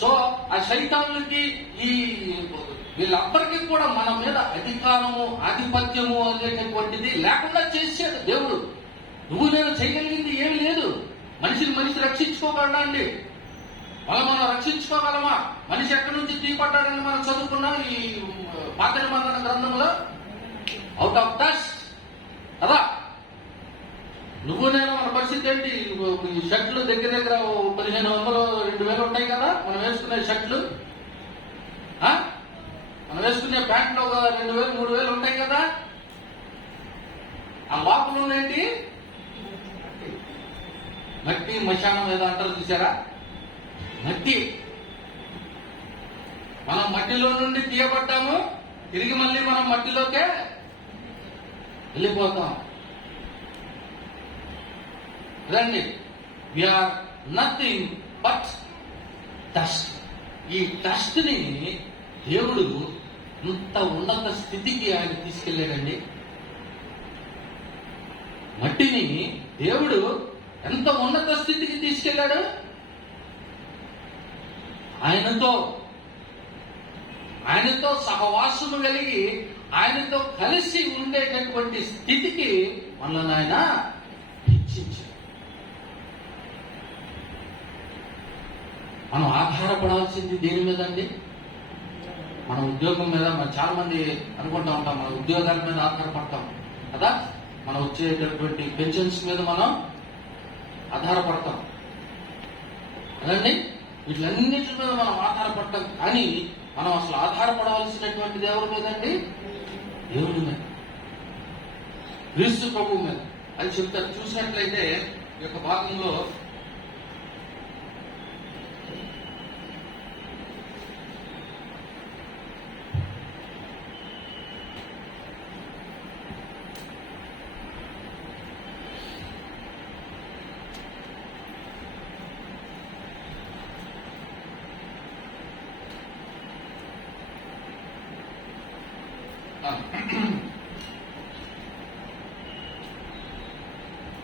సో ఆ సైతానులకి వీళ్ళందరికీ కూడా మన మీద అధికారము, ఆధిపత్యము అనేటటువంటిది లేకుండా చేశాడు దేవుడు. నువ్వు నేను చేయగలిగింది ఏమి లేదు. మనిషి రక్షించుకోగలడా అండి? మనం రక్షించుకోగలమా? మనిషి ఎక్కడి నుంచి తీపడ్డాడని మనం చదువుకున్నాం ఈ పాత నిబంధన గ్రంథంలో. అవుట్ ఆఫ్ డస్ట్ కదా. నువ్వు నేను మన పరిస్థితి ఏంటి? షర్ట్లు దగ్గర 1500, 2000 ఉంటాయి కదా మనం వేసుకునే షర్ట్లు. మనం వేసుకునే ప్యాంట్లు 2000, 3000 ఉంటాయి కదా. ఆ లోపల ఉన్నేంటి? మట్టి, మశానం ఏదో అంటారు చూసారా? మట్టి. మనం మట్టిలో నుండి తీయబడ్డాము, తిరిగి మళ్ళీ మనం మట్టిలోకే వెళ్ళిపోతాం. రండి, వీఆర్ నథింగ్ బట్ డస్ట్. ఈ డస్ట్ ని దేవుడు ఇంత ఉన్నత స్థితికి ఆయన తీసుకెళ్లాడండి. మట్టిని దేవుడు ఎంత ఉన్నత స్థితికి తీసుకెళ్ళాడు. ఆయనతో సహవాసము కలిగి ఆయనతో కలిసి ఉండేటటువంటి స్థితికి మనల్ని ఆయన హెచ్చించాడు. మనం ఆధారపడాల్సింది దేని మీద అండి? మన ఉద్యోగం మీద. మనం చాలా మంది అనుకుంటా ఉంటాం మన ఉద్యోగాల మీద ఆధారపడతాం కదా, మనం వచ్చేటటువంటి పెన్షన్స్ మీద మనం ఆధారపడతాం కదండి. వీటిలన్నిటి మీద మనం ఆధారపడతాం. కానీ మనం అసలు ఆధారపడవలసినటువంటిది ఎవరి మీద అండి? దేవుడి మీద, క్రీస్తు ప్రభువు మీద. అది చెప్తారు. చూసినట్లయితే ఈ యొక్క భాగంలో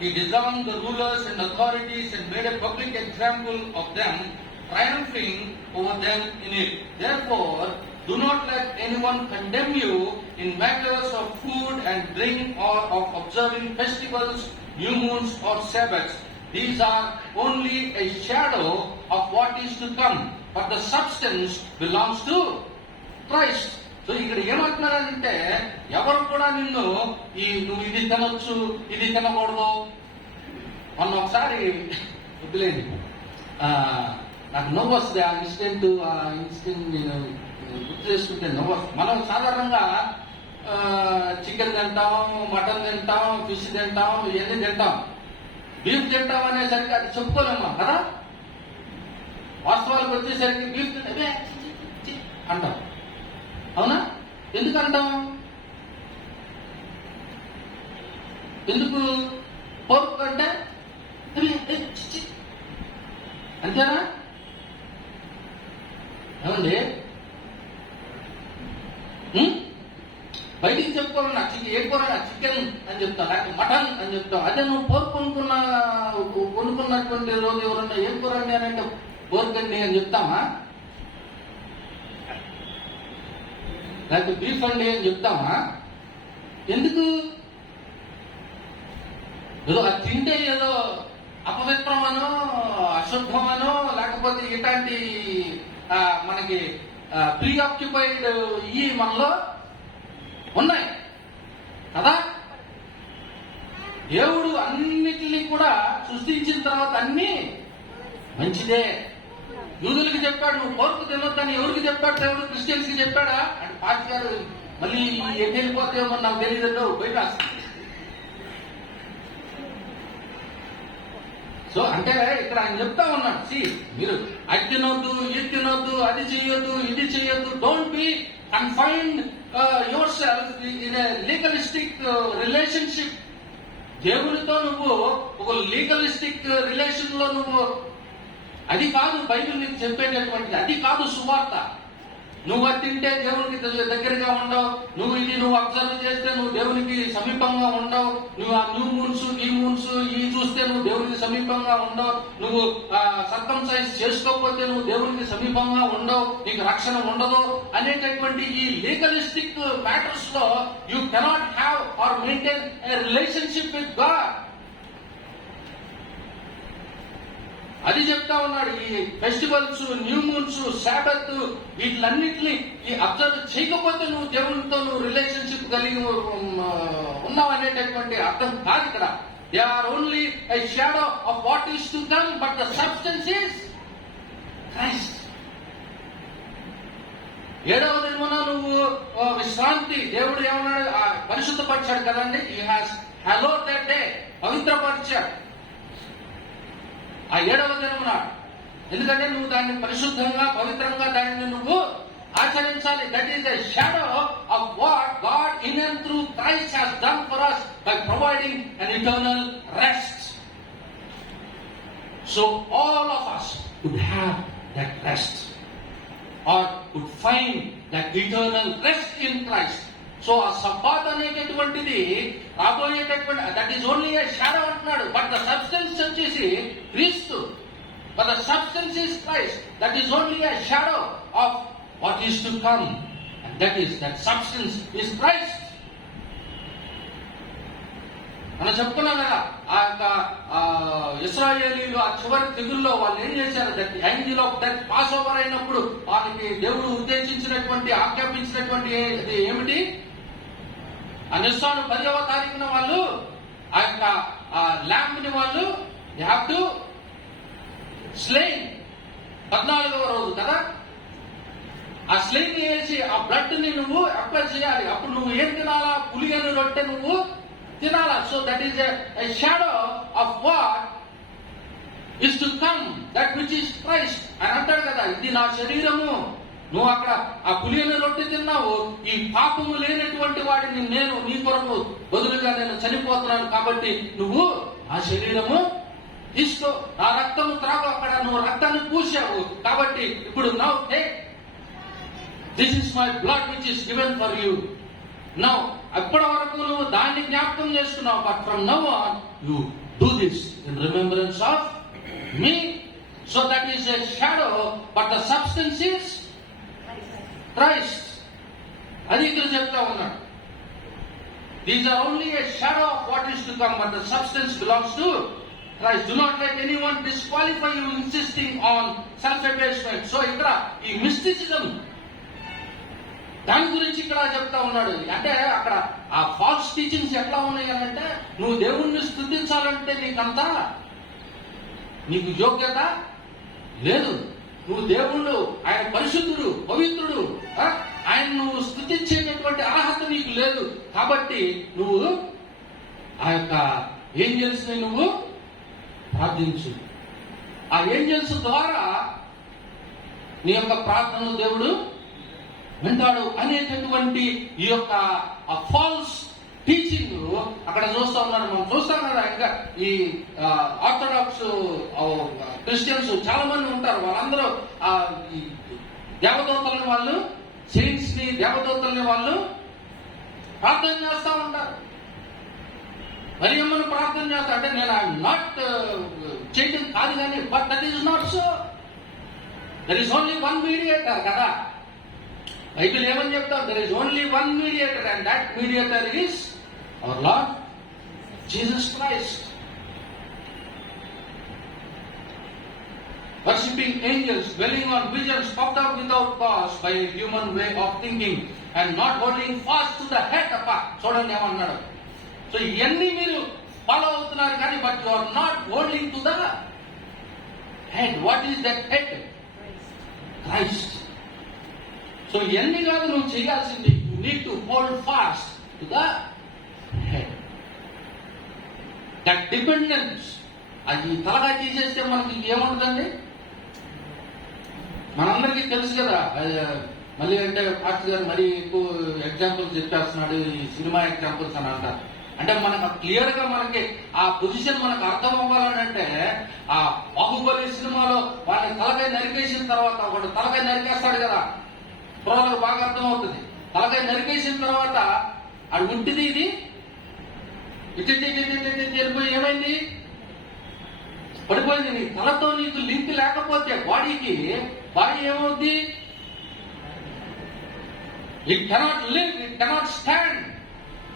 he disarmed the rulers and authorities and made a public example of them, triumphing over them in it. Therefore, do not let anyone condemn you in matters of food and drink or of observing festivals, new moons or Sabbaths. These are only a shadow of what is to come, but the substance belongs to Christ. So ఇక్కడ ఏమంటున్నారంటే ఎవరు కూడా నిన్ను నువ్వు ఇది తినొచ్చు ఇది తినకూడదు. మొన్న ఒకసారి వద్దులేండి, నాకు నవ్వు వస్తుంది. ఆ ఇన్సిడెంట్ నేను గుర్తు చేసుకుంటే నవ్వు వస్తుంది. మనం సాధారణంగా చికెన్ తింటాం, మటన్ తింటాం, ఫిష్ తింటాం, ఇవన్నీ తింటాం. బీఫ్ తింటాం అనేసరికి అది చెప్పుకోలేమ్మా కదా. వాస్తవాలకు వచ్చేసరికి బీఫ్ తింటే అంటాం. అవునా? ఎందుకంటాం? ఎందుకు? పోర్క్ అంటే అంతేనా? ఏమండి బయటికి చెప్పుకోవాలన్నా ఏ కూర చికెన్ అని చెప్తాం, లేకపోతే మటన్ అని చెప్తాం. అదే నువ్వు పోర్క్ కొనుక్కున్నటువంటి రోజు ఎవరన్నా ఏం కూర అండి అని అంటే పోర్క్ అండి అని చెప్తామా? లేకపోతే బీఫ్ అండి అని చెప్తామా? ఎందుకు? ఏదో అది తింటే ఏదో అపవిత్రమనో అశుద్ధమనో లేకపోతే ఇట్లాంటి మనకి ప్రీ ఆక్యుపైడ్ ఈ మనలో ఉన్నాయి కదా. దేవుడు అన్నిటినీ కూడా సృష్టించిన తర్వాత అన్ని మంచిదే. యూదులకి చెప్పాడు నువ్వు పోర్కు తినొద్దని. ఎవరికి చెప్పాడు దేవుడు? క్రిస్టియన్స్ కి చెప్పాడా అంటే పాస్టర్ గారు మళ్ళీ ఎన్ని వెళ్ళిపోతాయేమో నాకు తెలియదు బయట. సో అంటే ఇక్కడ ఆయన చెప్తా ఉన్నాడు, మీరు అది తినొద్దు ఇది తినొద్దు అది చెయ్యొద్దు ఇది చెయ్యొద్దు. Don't be confined your self in a legalistic relationship. దేవునితో నువ్వు ఒక లీగలిస్టిక్ రిలేషన్ లో నువ్వు, అది కాదు బైబిల్ నీకు చెప్పేటటువంటిది. అది కాదు సువార్త. నువ్వు అది తింటే దేవునికి దగ్గరగా ఉండవు, నువ్వు అబ్జర్వ్ చేస్తే నువ్వు దేవునికి సమీపంగా ఉండవు, నువ్వు ఆ న్యూ మూన్స్ ఈ మూన్స్ ఈ చూస్తే నువ్వు దేవునికి సమీపంగా ఉండవు, నువ్వు సర్కంసైజ్ చేసుకోకపోతే నువ్వు దేవునికి సమీపంగా ఉండవు, నీకు రక్షణ ఉండదు అనేటటువంటి ఈ లీగలిస్టిక్ మ్యాటర్స్ లో you cannot have or maintain a relationship with God. అది చెప్తా ఉన్నాడు. ఈ ఫెస్టివల్స్, న్యూ మూన్స్, సాబత్ వీటిలన్నింటినీ అబ్జర్వ్ చేయకపోతే నువ్వు దేవునితో నువ్వు రిలేషన్షిప్ కలిగి ఉన్నావు అనేటటువంటి అర్థం కాదు ఇక్కడ. They are only a shadow of what is to come, but the substance is Christ. 7వ దినమున నువ్వు విశ్రాంతి దేవుడు ఏమన్నాడు? పరిశుద్ధపరిచాడు కదండి. He has hallowed that day, పవిత్రపరిచాడు ఆ 7వ దినమున. ఎందుకంటే నువ్వు దాన్ని పరిశుద్ధంగా పవిత్రంగా దానిని నువ్వు ఆచరించాలి. That is a shadow of what God in and through Christ has done for us by providing an eternal rest. So all of us would have that rest or would find that eternal rest in Christ. So ఆ Sabbath అనేటటువంటిది రాబోయేటటువంటి that is only A shadow అంటున్నాడు. But the substance వచ్చేసి క్రీస్తు. But the substance is Christ. That is only A shadow of what is to come. And that substance is Christ. మనం చెప్పుకున్నాం కదా, ఆ యొక్క ఇశ్రాయేలీలు ఆ చివరి తెగుల్లో వాళ్ళు ఏం చేశారు, that angle of death pass over అయినప్పుడు వాళ్ళకి దేవుడు ఉద్దేశించినటువంటి ఆజ్ఞాపించినటువంటి అది ఏమిటి, ఆ నిస్సాను 10వ తారీఖున వాళ్ళు ఆ యొక్క ల్యాంప్ ని వాళ్ళు దే హ్యావ్ టు స్లెయిన్ 14వ రోజు కదా. ఆ స్లెయిన్ వేసి ఆ బ్లడ్ ని నువ్వు అప్లై చేయాలి. అప్పుడు నువ్వు ఏం తినాలా, పులియని రొట్టె నువ్వు తినాలా. So that is a shadow of what is to come, that which is Christ అని అంటాడు కదా. ఇది నా శరీరము. నువ్వు అక్కడ ఆ పులియని రొట్టె తిన్నావు. ఈ పాపము లేనటువంటి వాడిని నేను నీ కొరకు బదులుగా నేను చనిపోతున్నాను కాబట్టి నువ్వు ఆ శరీరము తీసుకో, నా రక్తము త్రాగు. అక్కడ నువ్వు రక్తాన్ని పూసావు కాబట్టి ఇప్పుడు now take, this is my blood which is given for you. Now అప్పటి వరకు నువ్వు దాన్ని జ్ఞాపకం చేసుకున్నావు. But from now on you do this in remembrance of me. So that is a shadow but the substance is Christ. అది ఇక్కడ చెప్తా ఉన్నాడు. These are only a shadow of what is to come but the substance belongs to Christ. Do not let anyone disqualify you insisting on self-abasement. So ఇక్కడ ఈ mysticism దాని గురించి ఇక్కడ చెప్తా ఉన్నాడు. అంటే అక్కడ ఆ ఫాల్స్ టీచింగ్స్ ఎట్లా ఉన్నాయి అంటే, నువ్వు దేవుణ్ణి స్తుతించాలంటే నీకు యోగ్యత లేదు. నువ్వు దేవుడు, ఆయన పరిశుద్ధుడు, పవిత్రుడు, ఆయన నువ్వు స్తుతించేటటువంటి అర్హత నీకు లేదు. కాబట్టి నువ్వు ఆ యొక్క ఏంజల్స్ ని నువ్వు ప్రార్థించు. ఆ ఏంజల్స్ ద్వారా నీ యొక్క ప్రార్థనలు దేవుడు వింటాడు అనేటటువంటి ఈ యొక్క ఫాల్స్ టీచింగ్ అక్కడ చూస్తా ఉన్నారు. మనం చూస్తాం కదా, ఇంకా ఈ ఆర్థడాక్స్ క్రిస్టియన్స్ చాలా మంది ఉంటారు. వాళ్ళందరూ ఈ దేవదూతలని వాళ్ళు, సెయింట్స్ ని, దేవదూతల్ని వాళ్ళు ప్రార్థన చేస్తా ఉంటారు. మరియమ్మను ప్రార్థన చేస్తా అంటే నేను ఐఎమ్ నాట్ చేయడం కాదు కానీ, but that is not so. There is only one mediator కదా. బైబిల్ ఏమని చెప్తాం, there is only one mediator and that mediator is our lord Jesus Christ. Worshipping angels, dwelling on visions puffed up without cause by a human way of thinking and not holding fast to the head apart. చూడండి ఏమన్నాడు. So ఇవన్నీ మీరు follow అవుతున్నారు కానీ, but you are not holding to the head. What is that head? Christ. So ఇవన్నీ కాదు నువ్వు చేయాల్సింది. You need to hold fast to the head. That dependence. అది తలగా తీసేస్తే మనకి ఏముంటుందండి? మనందరికీ తెలుసు కదా. మళ్ళీ అంటే పాస్టర్ గారు మరీ ఎక్కువ ఎగ్జాంపుల్స్ చెప్పేస్తున్నాడు, ఈ సినిమా ఎగ్జాంపుల్స్ అని అంటారు. అంటే మనకు క్లియర్ గా మనకి ఆ పొజిషన్ మనకు అర్థం అవ్వాలని అంటే, ఆ బాహుబలి సినిమాలో వాళ్ళని తలకాయ నరికేసిన తర్వాత, వాడు తలకాయ నరికేస్తాడు కదా, పురాలకు బాగా అర్థం అవుతుంది. తలకాయ నరికేసిన తర్వాత అది ఉంటుంది, ఇది ఇటు ఏమైంది, పడిపోయింది. నీ తలతో నీకు లింక్ లేకపోతే బాడీ ఏమవుద్ది? It cannot live, it cannot stand.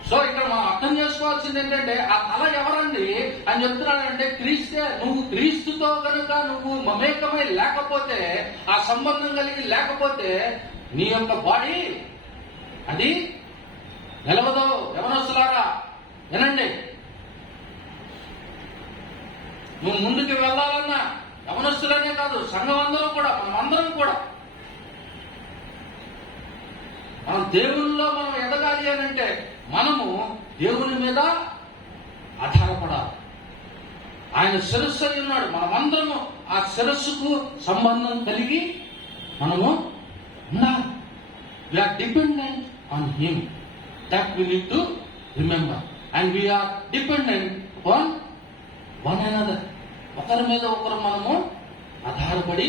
So ఇక్కడ మనం అర్థం చేసుకోవాల్సింది ఏంటంటే, ఆ తల ఎవరండి అని చెప్తున్నాడంటే క్రీస్తే. నువ్వు క్రీస్తుతో కనుక నువ్వు మమేకమై లేకపోతే, ఆ సంబంధం కలిగి లేకపోతే నీ యొక్క బాడీ అది నిలవదు. యవనస్తులారా వినండి, నువ్వు ముందుకు వెళ్ళాలన్నా యవనస్తులనే కాదు, సంఘం అందరం కూడా, మనమందరం కూడా మనం దేవునిలో మనం ఎదగాలి అని అంటే మనము దేవుని మీద ఆధారపడాలి. ఆయన శిరస్సు అయి ఉన్నాడు. మనమందరము ఆ శిరస్సుకు సంబంధం కలిగి మనము ఉండాలి. We're dependent on him. That we need to remember. And we're dependent on one another. ఒకరి మీద ఒకరు మనము ఆధారపడి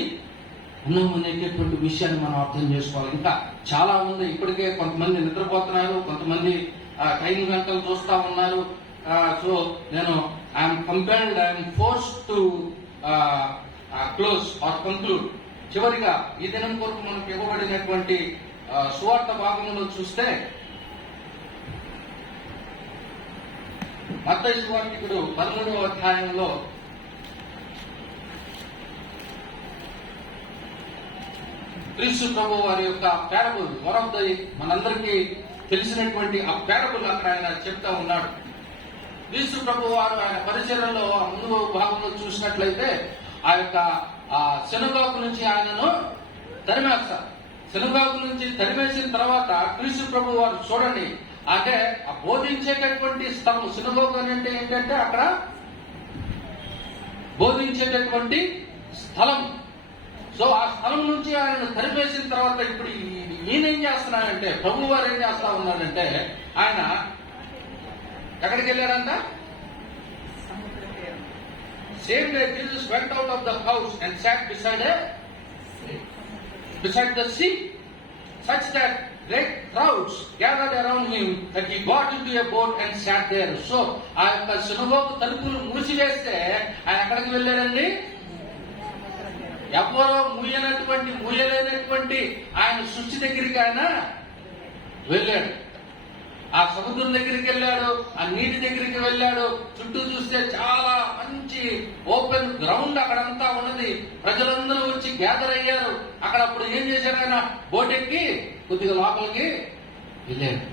ఉన్నామనేటటువంటి విషయాన్ని మనం అర్థం చేసుకోవాలి. ఇంకా చాలా మంది ఇప్పటికే కొంతమంది నిద్రపోతున్నారు, కొంతమంది 5 గంటలు చూస్తా ఉన్నారు. సో నేను I'm compelled, I'm force to close or conclude. చివరిగా ఈ దినం కొరకు మనకు ఇవ్వబడినటువంటి సువార్త భాగంలో చూస్తే మత్తయి సువార్తికుడు 13వ అధ్యాయంలో క్రీస్తు ప్రభు వారి యొక్క పారబుల్, వన్ ఆఫ్ ది మనందరికీ తెలిసినటువంటి ఆ పారబుల్ అక్కడ ఆయన చెప్తా ఉన్నాడు. క్రీస్తు ప్రభు వారు ఆయన పరిచర్యలో ముందు భాగంలో చూసినట్లయితే ఆ యొక్క సెనగాకు నుంచి ఆయనను తరిమేస్తారు. సెనగాకు నుంచి తరిమేసిన తర్వాత క్రీస్తు ప్రభు వారు చూడండి, అంటే ఆ బోధించేటటువంటి స్థలం. సెనగాకు అంటే ఏంటంటే అక్కడ బోధించేటటువంటి స్థలం. సో ఆ స్థలం నుంచి ఆయనను తరిమేసిన తర్వాత ఇప్పుడు ఈయనేం చేస్తున్నాడంటే, ప్రభు వారు ఏం చేస్తా ఉన్నాడంటే, ఆయన ఎక్కడికి వెళ్ళాడంట? Same day Jesus went out of the house and sat beside the sea, such that great crowds gathered around him that he got into a boat and sat there. So ఆ యొక్క సినగోగు తలుపులు మూసివేస్తే ఆయన ఎక్కడికి వెళ్ళాడండి? ఎవరో మూయలేనటువంటి ఆయన సృష్టి దగ్గరికి ఆయన వెళ్ళాడు. ఆ సముద్రం దగ్గరికి వెళ్ళాడు, ఆ నీటి దగ్గరికి వెళ్ళాడు. చుట్టూ చూస్తే చాలా మంచి ఓపెన్ గ్రౌండ్ అక్కడంతా ఉన్నది. ప్రజలందరూ వచ్చి గ్యాదర్ అయ్యారు. అక్కడ అప్పుడు ఏం చేశాడు ఆయన? బోట్ ఎక్కి కొద్దిగా లోపలికి వెళ్ళాడు.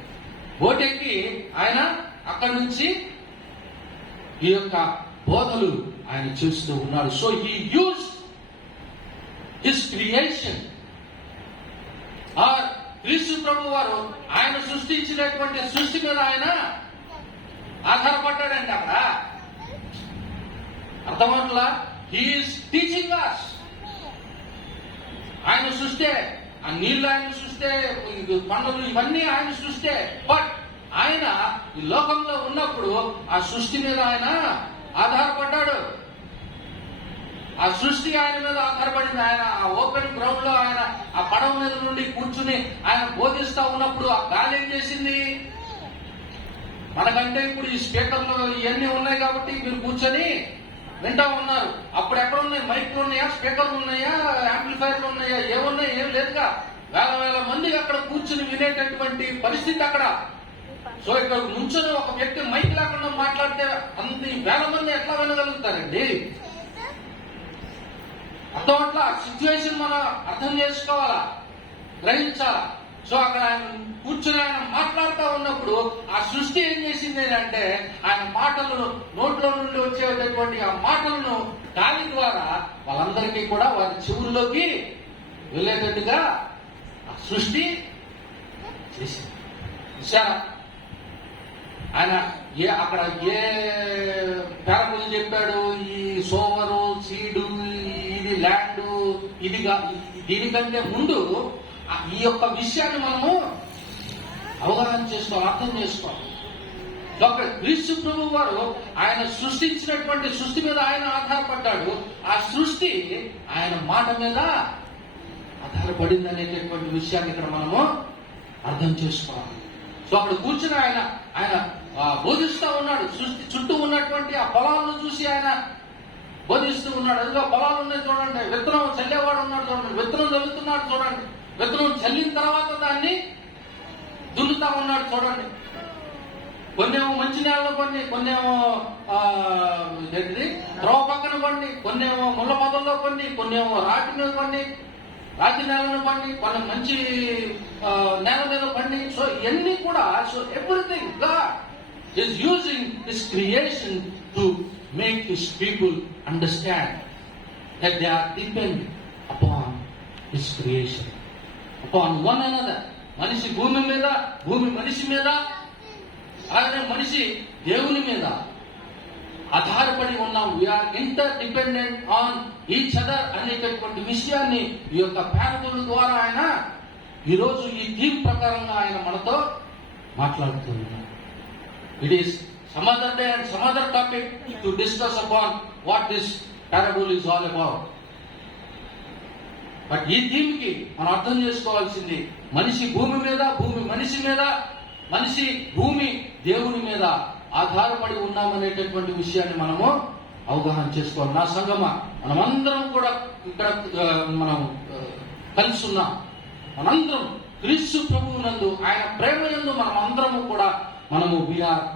బోట్ ఎక్కి ఆయన అక్కడి నుంచి ఈ యొక్క బోధలు ఆయన చూస్తూ ఉన్నాడు. So he used his creation or క్రీస్తు ప్రభు వారు ఆయన సృష్టించినటువంటి సృష్టి మీద ఆయన ఆధారపడ్డాడండి. అక్కడ అర్థమవుతుందా? He is teaching us. ఆయన సృష్టే, ఆ నీళ్లు ఆయన సృష్టే, పండుగలు ఇవన్నీ ఆయన సృష్టే. బట్ ఆయన ఈ లోకంలో ఉన్నప్పుడు ఆ సృష్టి మీద ఆయన ఆధారపడ్డాడు. ఆ సృష్టి ఆయన మీద ఆధారపడింది. ఆయన ఆ ఓపెన్ గ్రౌండ్ లో ఆయన ఆ పడవ మీద నుండి కూర్చుని ఆయన బోధిస్తా ఉన్నప్పుడు ఆ గాలి ఏం చేసింది? మనకంటే ఇప్పుడు ఈ స్పీకర్లు ఇవన్నీ ఉన్నాయి కాబట్టి మీరు కూర్చొని వింటా ఉన్నారు. అప్పుడు ఎక్కడ ఉన్నాయి? మైక్లు ఉన్నాయా, స్పీకర్లు ఉన్నాయా, యాంప్లిఫైర్లు ఉన్నాయా? ఏమున్నాయి? ఏం లేదుగా. వేల మంది అక్కడ కూర్చుని వినేటటువంటి పరిస్థితి అక్కడ. సో ఇక్కడ నుంచొని ఒక వ్యక్తి మైక్ లేకుండా మాట్లాడితే అంత వేల మంది ఎట్లా వినగలుగుతారండి? అర్థం అట్లా సిచ్యువేషన్ మనం అర్థం చేసుకోవాలా, గ్రహించాలా. సో అక్కడ ఆయన కూర్చుని ఆయన మాట్లాడుతూ ఉన్నప్పుడు ఆ సృష్టి ఏం చేసింది అంటే, ఆయన మాటలను నోట్లో నుండి వచ్చేటటువంటి ఆ మాటలను గాలి ద్వారా వాళ్ళందరికీ కూడా వారి చెవుల్లోకి వెళ్ళేటట్టుగా ఆ సృష్టి చేసింది. చూసారా? ఆయన అక్కడ ఏ పారబుల్ చెప్పాడు? ఈ సోవరు, సీడు, ఇది ల్యాండ్, ఇదిగా దీనికంటే ముందు ఈ యొక్క విషయాన్ని మనము అవగాహన చేసుకోవాలి, అర్థం చేసుకోవాలి. డాక్టర్ క్రీస్తు ప్రభు వారు ఆయన సృష్టించినటువంటి సృష్టి మీద ఆయన ఆధారపడ్డాడు. ఆ సృష్టి ఆయన మాట మీద ఆధారపడింది అనేటటువంటి విషయాన్ని ఇక్కడ మనము అర్థం చేసుకోవాలి. సో అక్కడ కూర్చుని ఆయన బోధిస్తూ ఉన్నాడు. సృష్టి చుట్టూ ఉన్నటువంటి ఆ పొలాలను చూసి ఆయన బోధిస్తూ ఉన్నాడు. అదిగో పొలాలు ఉన్నాయి చూడండి, విత్తనం చల్లేవాడు ఉన్నాడు చూడండి, విత్తనం చల్లుతున్నాడు చూడండి, విత్తనం చల్లిన తర్వాత దాన్ని దున్నుతా ఉన్నాడు చూడండి. కొన్నేమో మంచి నేలలో పండి, కొన్నేమో త్రోవ పక్కన పండి, కొన్నేమో ముళ్ళ పొదల్లో పండి, కొన్నేమో రాటి మీద పండి, రాతి నేలను పండి, కొన్ని మంచి నేల మీద పండి. సో ఇవన్నీ కూడా, so everything God is using his creation to make his people understand that they are dependent upon his creation, upon one another. మనిషి భూమి మీద, భూమి మనిషి మీద, అలాగే మనిషి దేవుని మీద ఆధారపడి ఉన్నాం. We're interdependent on each other అనేటటువంటి విషయాన్ని ఈ యొక్క పారబుల్ ద్వారా ఆయన ఈరోజు ఈ థీమ్ ప్రకారంగా ఆయన మనతో మాట్లాడుతూ ఉన్నారు. It is some other day and some other topic to discuss upon what this parable is all about. But ఈ థీమ్కి మనం అర్థం చేసుకోవాల్సింది మనిషి భూమి మీద, భూమి మనిషి మీద, మనిషి భూమి దేవుని మీద ఆధారపడి ఉన్నామనేటటువంటి విషయాన్ని మనము అవగాహన చేసుకోవాలి. నా సంగమా, మనమందరం కూడా ఇక్కడ మనం కలిసి ఉన్నాం. మనందరం క్రీస్తు ప్రభువు నందు, ఆయన ప్రేమ యందు మనం అందరము కూడా వీఆర్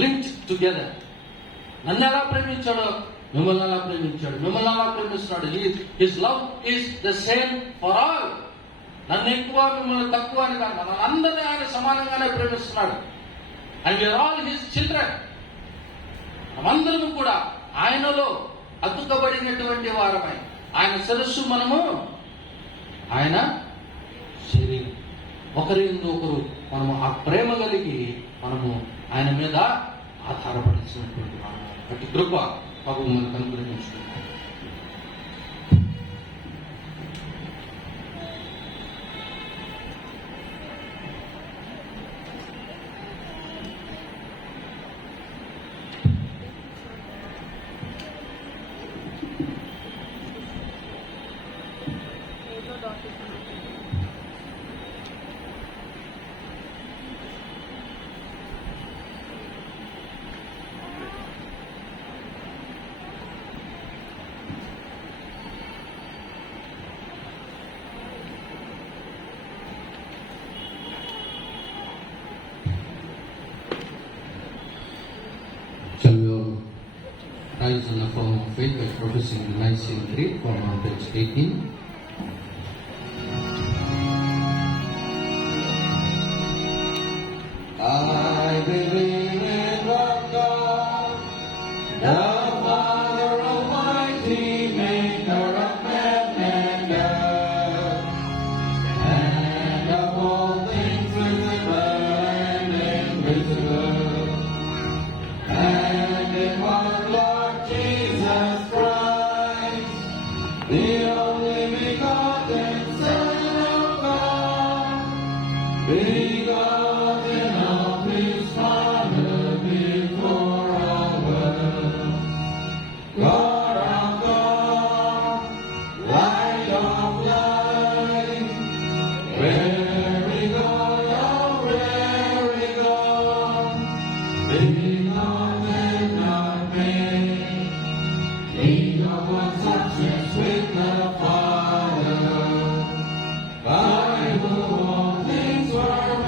లింక్డ్ టుగెదర్. నన్ను ఎలా ప్రేమించాడో మిమ్మల్ని ఎలా ప్రేమించాడు, మిమ్మల్ని ఎలా ప్రేమిస్తున్నాడు. His love is the same for all. నన్ను ఎక్కువ మిమ్మల్ని తక్కువ అని కాదు, మన అందరినీ ఆయన సమానంగానే ప్రేమిస్తున్నాడు. And we're all his children. మనమందరము కూడా ఆయనలో అతుకబడినటువంటి వారమై, ఆయన శిరస్సు మనము, ఆయన శరీరం. ఒకరి యందు ఒకరు మనము ఆ ప్రేమ కలిగి మనము ఆయన మీద ఆధారపడాల్సినటువంటి వారు. అటు కృప ప్రభువు మనకు అనుగ్రహించుకుంటాం. Shall we all rise in the form of faith by professing the Nicene Creed from on page 18? I believe in one God, the Father Almighty, maker of heaven and earth, and of all things visible and invisible, and in one Lord Jesus Christ, the only begotten Son of God, begotten of His Father before all worlds. God of God, light of light, very God of very God, begotten of made, He of one substance with the Father, by whom all things were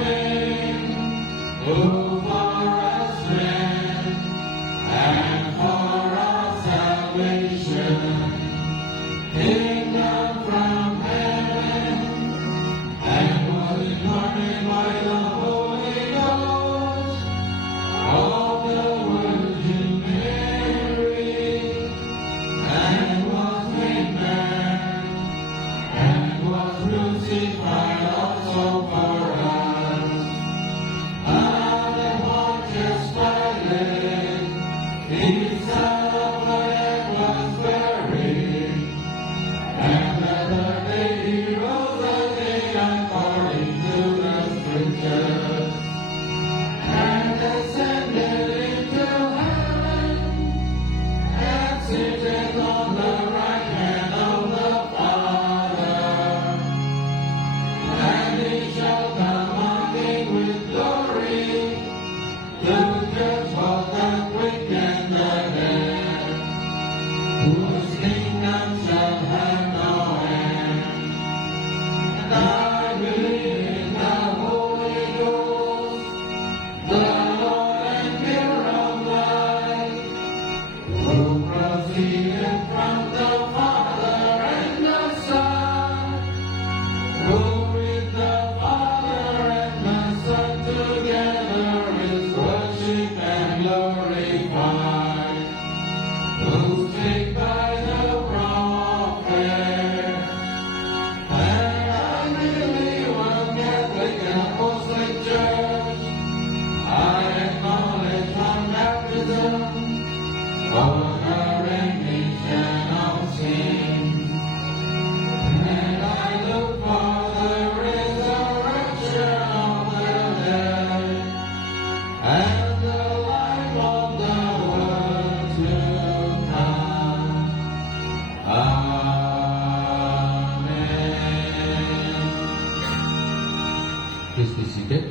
Please be seated.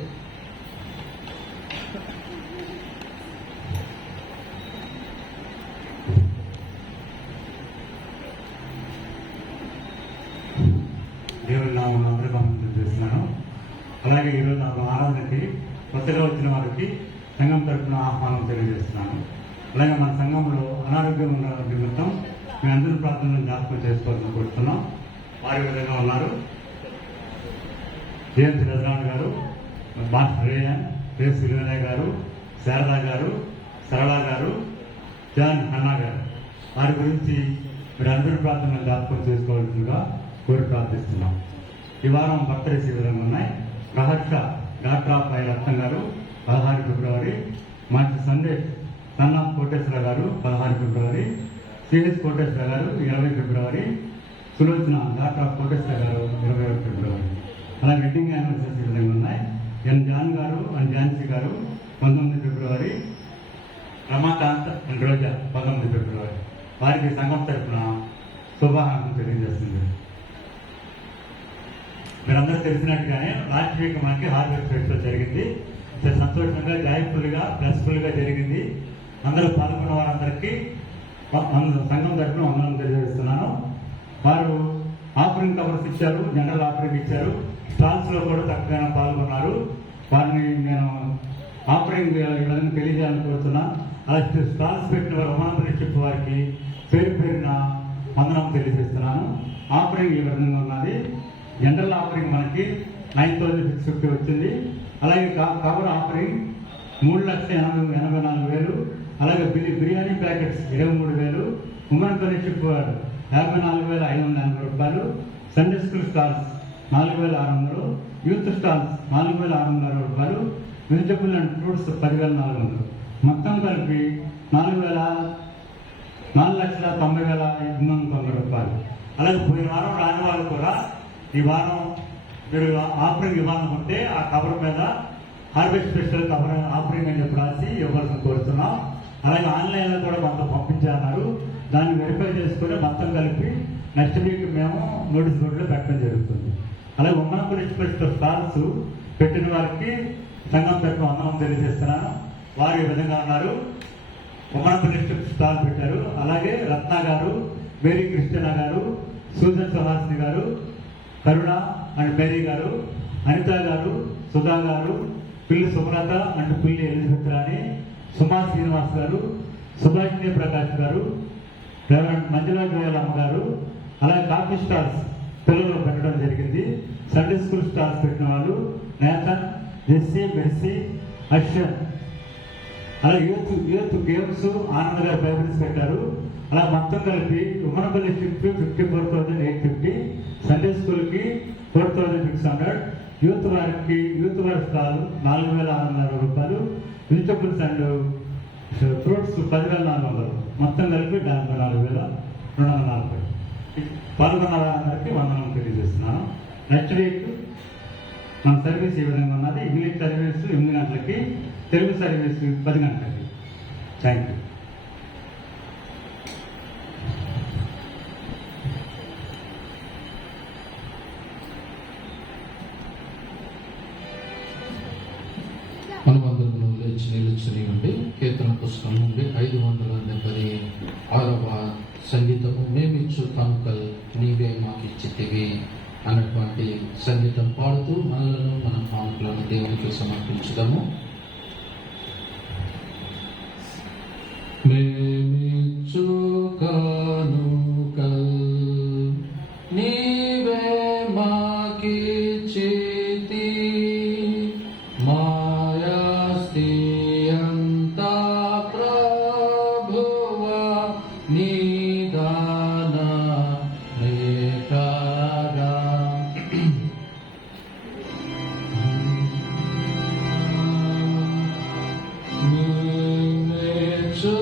దేవుని నామమున అందరికీ వందనాలు చేస్తున్నాను. అలాగే ఈరోజు నాకు ఆరాధనకి కొత్తగా వచ్చిన వారికి సంఘం తరఫున ఆహ్వానం తెలియజేస్తున్నాను. అలాగే మన సంఘంలో అనారోగ్యం ఉన్న నిమిత్తం మీ అందరి ప్రార్థనలు జ్ఞాపకం చేసుకోవాలని కోరుతున్నాం. వారి విధంగా ఉన్నారు జయంతి రజనాథ్ గారు, మాస్టర్ రేయన్, రేస్ విలువనయ్య గారు, శారదా గారు, సరళ గారు, జాన్ హన్నా గారు. వారి గురించి మీరు అందరి ప్రార్థనలు జ్ఞాపకం చేసుకోవాల్సిందిగా కోరి ప్రార్థిస్తున్నాం. ఈ వారం బర్త్డేస్ ఈ విధంగా ఉన్నాయి. ప్రహర్ష డాక్టర్ ఆఫ్ ఐ రత్నం గారు 16 ఫిబ్రవరి, మంచి సందేశ్ సన్నా కోటేశ్వర గారు 16 ఫిబ్రవరి, సిఎస్ కోటేశ్వర గారు 20 ఫిబ్రవరి, సులోచన డాక్టర్ ఆఫ్ కోటేశ్వర గారు 21 ఫిబ్రవరి. అలా వెడ్డింగ్ యానివర్సరీస్ ఈ విధంగా ఉన్నాయి. ఎన్ జాన్ గారు అండ్ ఝాన్సీ గారు 19 ఫిబ్రవరి, రమాకాంత్ అండ్ రోజా 19 ఫిబ్రవరి. వారికి సంఘం తరఫున శుభాకాంక్షలు తెలియజేస్తుంది. మీరందరూ తెలిసినట్టుగానే లాస్ట్ వీక్ మనకి హార్వెస్ట్ ఫెస్టివల్ జరిగింది. సంతోషంగా, జాయ్ఫుల్గా, ప్లస్ఫుల్గా జరిగింది. అందరూ పాల్గొన్న వారందరికీ సంఘం తరఫున వందనం తెలియజేస్తున్నాను. వారు ఆఫరింగ్ కవర్స్ ఇచ్చారు, జనరల్ ఆఫరింగ్ ఇచ్చారు, స్టాల్స్ లో కూడా చక్కగా పాల్గొన్నారు. వారిని నేను ఆఫరింగ్ విధంగా తెలియజేయాలని కోరుతున్నా. అలాగే స్టాల్స్ పెట్టిన వారు ఉమానందరిషిప్ వారికి పేరు పేరున వందనం తెలియజేస్తున్నాను. ఆఫరింగ్ ఈ విధంగా ఉన్నది. జనరల్ ఆఫరింగ్ మనకి 9,650 వచ్చింది. అలాగే కవర్ ఆఫరింగ్ 3,84,000. అలాగే బిర్యానీ ప్యాకెట్స్ 23,000. ఉమెన్ ఫెలోషిప్ 54,580 రూపాయలు. Sunday school stalls 4,600. Youth stalls 4,660 రూపాయలు. Vegetable and fruits 10,400. మొత్తం కలిపి 4,90,890 రూపాయలు. అలాగే పోయిన వారం రాని వాళ్ళు కూడా ఈ వారం మీరు ఆఫరింగ్ ఇవ్వాలనుకుంటే ఆ కవర్ మీద హార్వెస్ట్ స్పెషల్ కవర్ ఆఫరింగ్ అని చెప్పి రాసి ఇవ్వాల్సిన కోరుతున్నాం. అలాగే ఆన్లైన్లో కూడా మొత్తం పంపించారు. దాన్ని వెరిఫై చేసుకుని మొత్తం కలిపి నెక్స్ట్ వీక్ మేము నోటీస్ బోర్డులో పెట్టడం జరుగుతుంది. అలాగే ఉమ్మన్ ఫెలోషిప్ స్టాల్స్ పెట్టిన వారికి సంఘం తరఫున వందనం తెలియజేస్తున్నాను. వారు ఈ విధంగా ఉన్నారు. ఉమ్మన్ ఫెలోషిప్ స్టాల్ పెట్టారు. అలాగే రత్న గారు, మేరీ క్రిస్టినా గారు, సూజన్ సుహాసిని గారు, కరుణ అండ్ మేరీ గారు, అనిత గారు, సుధా గారు, పిల్లి సుమలత అండ్ పిల్లి ఎలిజబెత్ రాణి, సుమా శ్రీనివాస్ గారు, సుభాషిణి ప్రకాష్ గారు, రెవరెండ్ మంజులా జోయలమ్మ గారు. అలాగే కాఫీ స్టాల్స్ పిల్లలు పెట్టడం జరిగింది. సండే స్కూల్ స్టాల్స్ పెట్టిన వాళ్ళు నేతన్, జెస్సీ, మెర్సీ, అర్షన్. అలాగే యూత్ గేమ్స్ ఆనంద్ గారు బైబిల్స్ పెట్టారు. అలా మొత్తం కలిపి ఉమెన్ ఫెలోషిప్ 54,850, సండే స్కూల్కి 4,600, యూత్ వారి స్టాల్ 4,600 రూపాయలు, వెజిటబుల్స్ అండ్ ఫ్రూట్స్ 10,400, మొత్తం కలిపి 44,240. పాల్గొన్న వారందరికీ వందనం తెలియజేస్తున్నాను. నెక్స్ట్ వీక్ మన సర్వీస్ ఈ విధంగా ఉన్నది. ఇంగ్లీష్ సర్వీస్ 8 గంటలకి, తెలుగు సర్వీస్ 10 గంటలకి. Thank you. అనుబంధంలో లేచి నిలుచునివ్వండి. కీర్తన పుస్తకం నుండి 576వ సంగీతము మేమిచ్చు కానుకల్ నీవే మాకిచ్చితివి అన్నటువంటి సంగీతం పాడుతూ మనలను మన కానుకలను దేవునికి సమర్పించుదాము. మేమిచ్చు కానుకల్ నీవే మాకిచ్చితి మాయాస్తి అంతా ప్రభువా నిదాన లేకగా మేమిచ్చు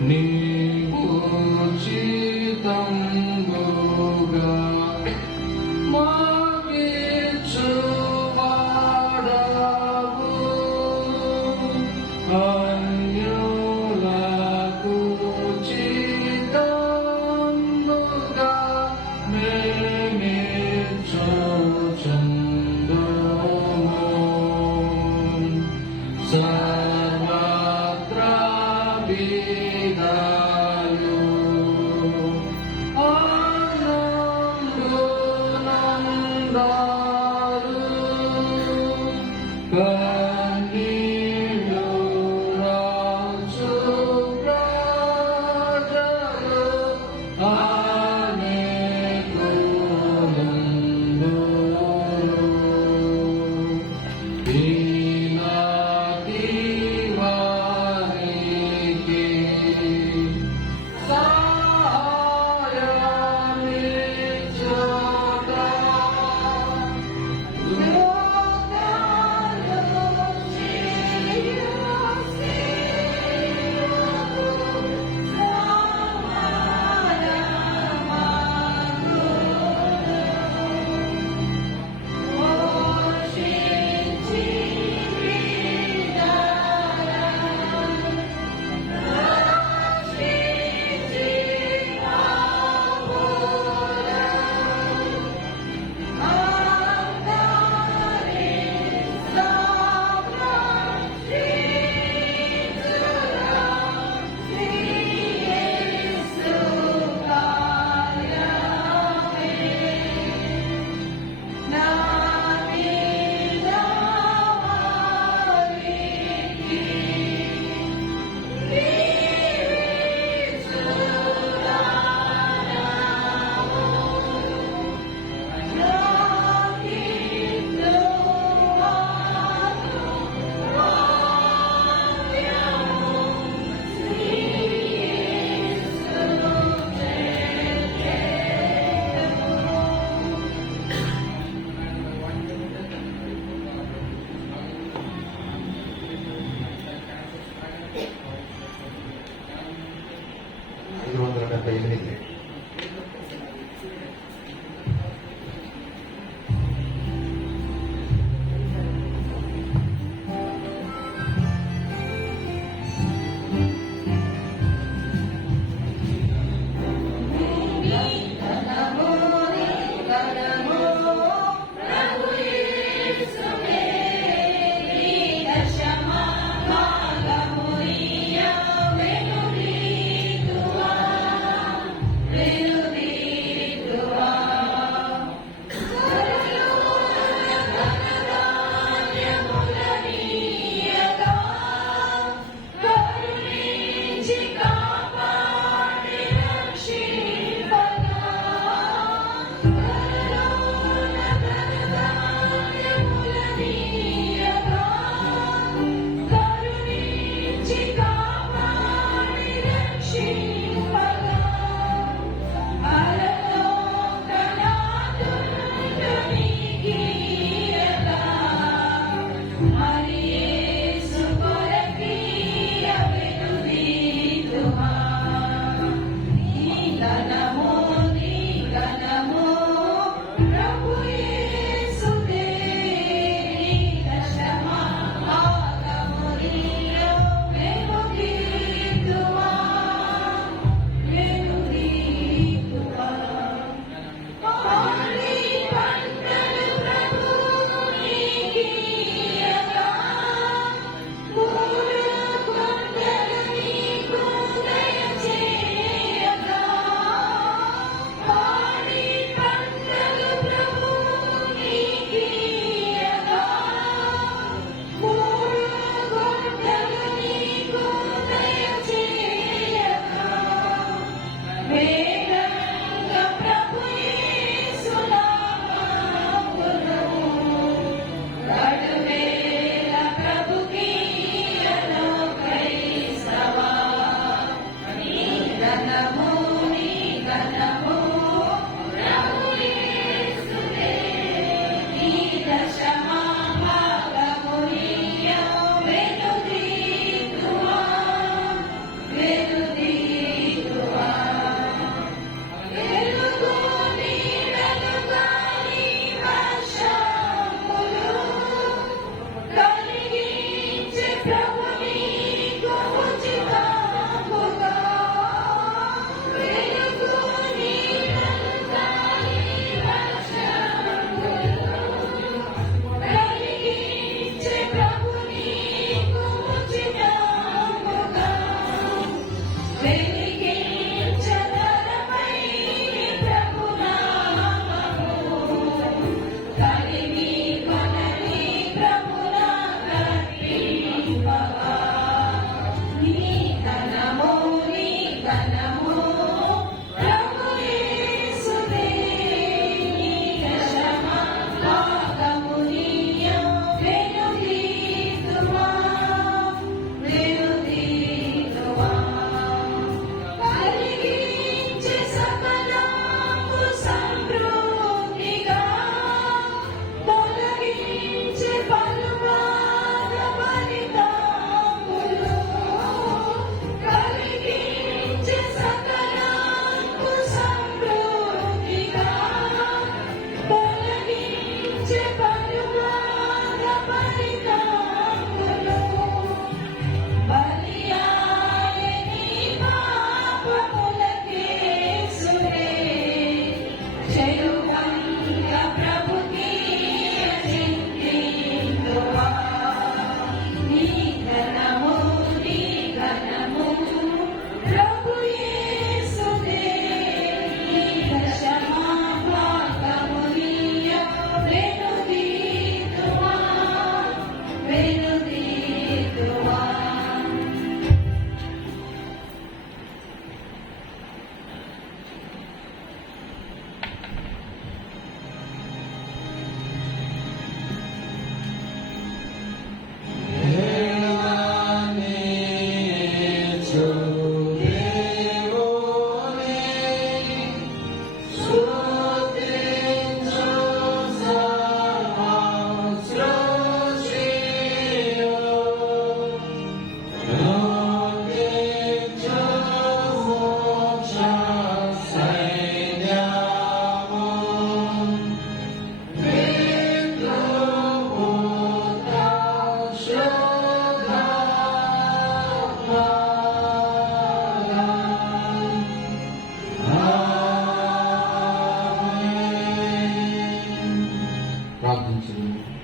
నీవు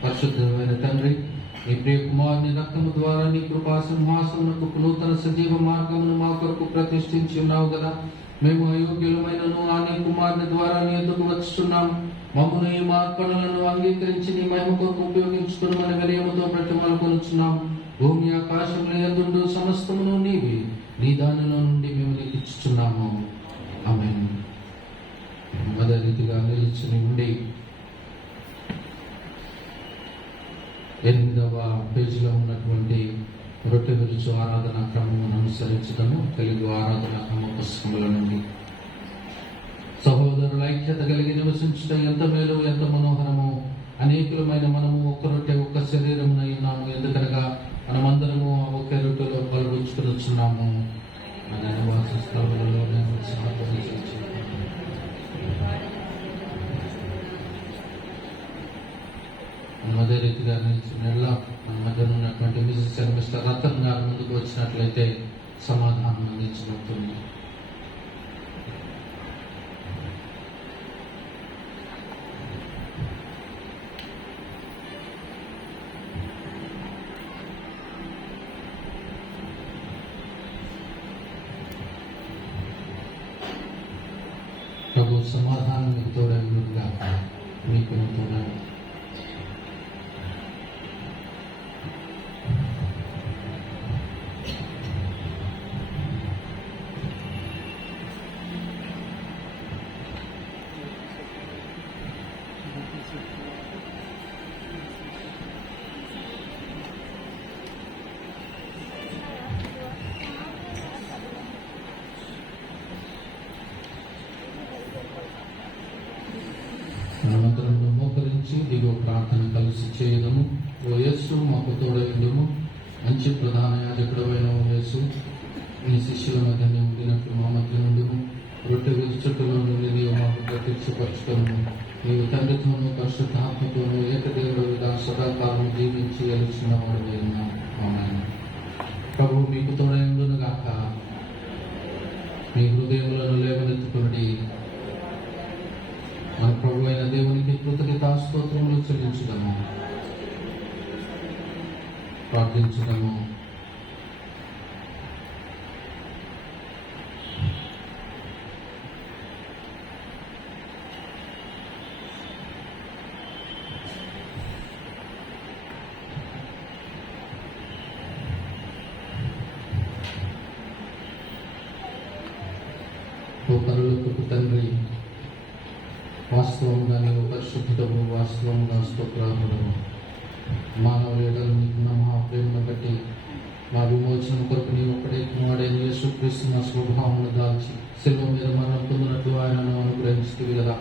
పరిశుద్ధమైన తండ్రి, నీ ప్రియ కుమారుని రక్తము ద్వారా నీ కృపా సింహాసనకు నూతన సజీవ మార్గమును మా కొరకు ప్రతిష్ఠించి ఉన్నావు కదా. మేము అయోగ్యులమైనను ఆ నీ కుమారుని ద్వారా నీ ఎద్దుకు వచ్చుచున్నాం. మమ్మను ఈ మార్పణలను అంగీకరించి నీ మహిమ కొరకు ఉపయోగించుకుని వినయముతో బ్రతిమాలుకొనుచున్నాం. భూమి ఆకాశముల యందు సమస్తమును నీవి, నీ దానిలో నుండి మేము నీకు ఇచ్చుచున్నాము. ఆమేన్. అదే రీతిగా నిలిచి ఉండి 8వ పేజీలో ఉన్నటువంటి రొట్టె విరుచు ఆరాధన క్రమమును అనుసరించడము. తెలుగు ఆరాధన క్రమ పుస్తకముల నుండి. సహోదరుల ఐక్యత కలిగి నివసించుట ఎంత మేలు, ఎంత మనోహరము. అనేకులమైన మనము ఒక్క రొట్టె ఒక్క శరీరమునై ఉన్నాము. ఎందుకనగా మనమందరము ఒకే రొట్టెలో పాల్గొంచుకున్నాము. సిస్టర్ రతన్ గారు ముందుకు వచ్చినట్లయితే సమాధానం అందించబడుతుంది. ప్రభు సమాధానం మీకు తోడగా మీకు తోడని అనంతరం మోకరించి దిగువ ప్రార్థన కలిసి చేయడము. ఓ యేసు మాకు తోడైండుము. మంచి ప్రధాన యాజకుడమైన ఓ యేసు, నీ శిష్యుల మధ్య ఉండినట్లు మా మధ్య నుండుము. రొట్టె విరుచుట్టులో నుండి నీవు మాకు ప్రత్యక్షపరచుకొనుము. నీవు తండ్రితోనూ పరిశుద్ధాత్మతోనూ ఏకదేవుడుగా సదాకాలం జీవించి ఎలుచున్నవాడు. ఆమేన్. ప్రభు మీకు తోడైండును గాక. మీ హృదయములను లేవనెత్తుకుని మన ప్రభు అయిన దేవునికి కృతజ్ఞతాస్తోత్రములు చెల్లించుదాము, ప్రార్థించుదాము. ఓ పరలోకపు తండ్రి, వాస్తవంగా నీవు పరిశుద్ధుడవు, వాస్తవంగా స్తోత్రార్హుడవు. మానవుల ఎడల నీకున్న మహాప్రేమను బట్టి మా విమోచనం కొరకు నీవు ఒక్కడే కుమారుడైన యేసుక్రీస్తు నా స్వభావమును దాల్చి శిలువ మీద మరణం పొందినట్లు ఆయనను అనుగ్రహించుతుంది కదా.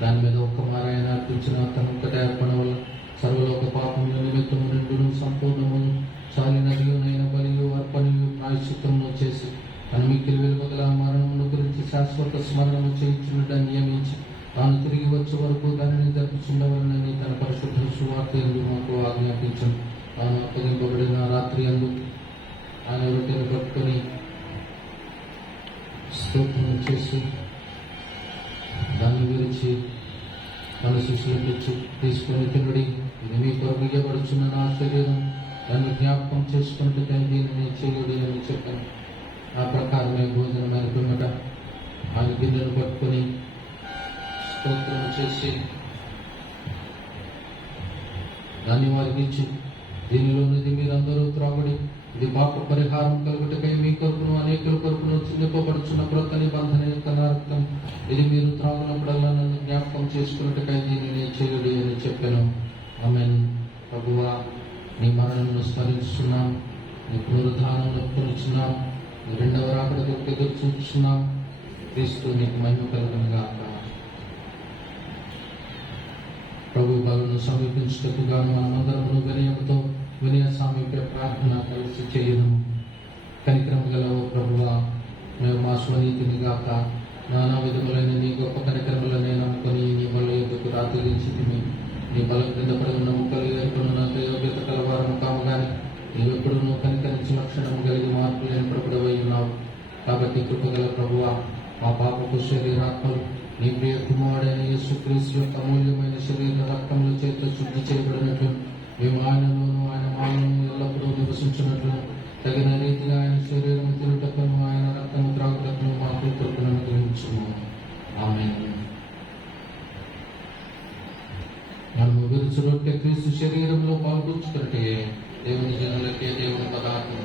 దాని మీద ఒక్క మారాయన అర్పించిన తన ఒక్కటే అర్పణ వల్ల సర్వలోక పాపముల నిమిత్తము నిండును సంపూర్ణమును చాలినదియునైన బలియు అర్పణయు ప్రాయశ్చిత్తమును చేసి తన మిక్కిలి వెలుపగల మరణమును గురించి శాశ్వత స్మరణము చేయించున్నట్టు నియమించి తాను తిరిగి వచ్చే వరకు దానిని జరుపుచుండవలనని తన పరిశుద్ధ సువార్త యందు మాకు ఆజ్ఞాపించను. తాను అప్పగింపబడిన రాత్రి అందు ఆయన రొట్టెను పట్టుకొని స్తోత్రం చేసి దాన్ని విరిచి మన శిష్యులకు ఇచ్చి తీసుకుని తినడి, ఇది మీ కొరకు ఇవ్వబడుచున్న నా శరీరం, దాన్ని జ్ఞాపకం చేసుకుంటే దీనిని చేయుడి అని చెప్పాను. ఆ ప్రకారమే భోజనం అయిపోయినట ఆయన గిన్నెను పట్టుకొని స్తోత్రం చేసి దాన్ని వారికి ఇచ్చి, దీనిలోనిది మీరందరూ త్రాగుడి, ఇది పాప పరిహారం కలుగుటకై మీ కొరకును అనేకుల కొరకును చిందింపబడుచున్న క్రొత్త నిబంధన యొక్క నా రక్తం, ఇది మీరు త్రాగునప్పుడల్లా నన్ను జ్ఞాపకం చేసుకున్నట్టుకై దీనిని చేయుడి అని చెప్పాను. ఆమేన్. ప్రభువా, నీ మరణమును స్మరించున్నాం, నీ పునరుద్ధానం నొప్పునిచున్నాం, నీ రెండవ రాకడ కొరకు ఎదురు చూస్తున్నాం. క్రీస్తు నీకు మహిమ కలుగునుగాక. ప్రభు బలను సమీపించుటకుగాను మనమందరము వినయంతో వినయ సామీప్య ప్రార్థన కలిసి చేయను. కనికరం గల ఓ ప్రభువా, మేము మా స్వనీతిని గాక నానా విధములైన నీ గొప్ప కనికరములనే నమ్ముకొని నీ బల ఎదుకు రాత్రించింది. నీ బలం క్రింద పడి ఉన్న ముక్కలు ఏర్పడినంత యోగ్యత కలవారము కాము కానీ నీవెప్పుడూ కనికరించి లక్షణము కలిగి మార్పు లేని ప్రభుడవై ఉన్నావు. కాబట్టి కృపగల ప్రభువా, మా పాపపు శరీరాత్మలు నీ ప్రియ కుమారుడైన యేసుక్రీస్తు యొక్క అమూల్యమైన శరీర రక్తముల చేత శుద్ధి చేయబడినట్లు మేము ఆయనలోను ఆయన మానవును ఎల్లప్పుడూ నివసించినట్లు తగిన రీతిగా ఆయన శరీరం తిరుగుటకును ఆయన రక్తము త్రాగుటకును మాకు కృపను అనుగ్రహించుము. ఆమేన్. మనము విరుచు రొట్టె క్రీస్తు శరీరంలో పాల్గొంచుకుంటే దేవుని జనులకే దేవుని పదార్థం.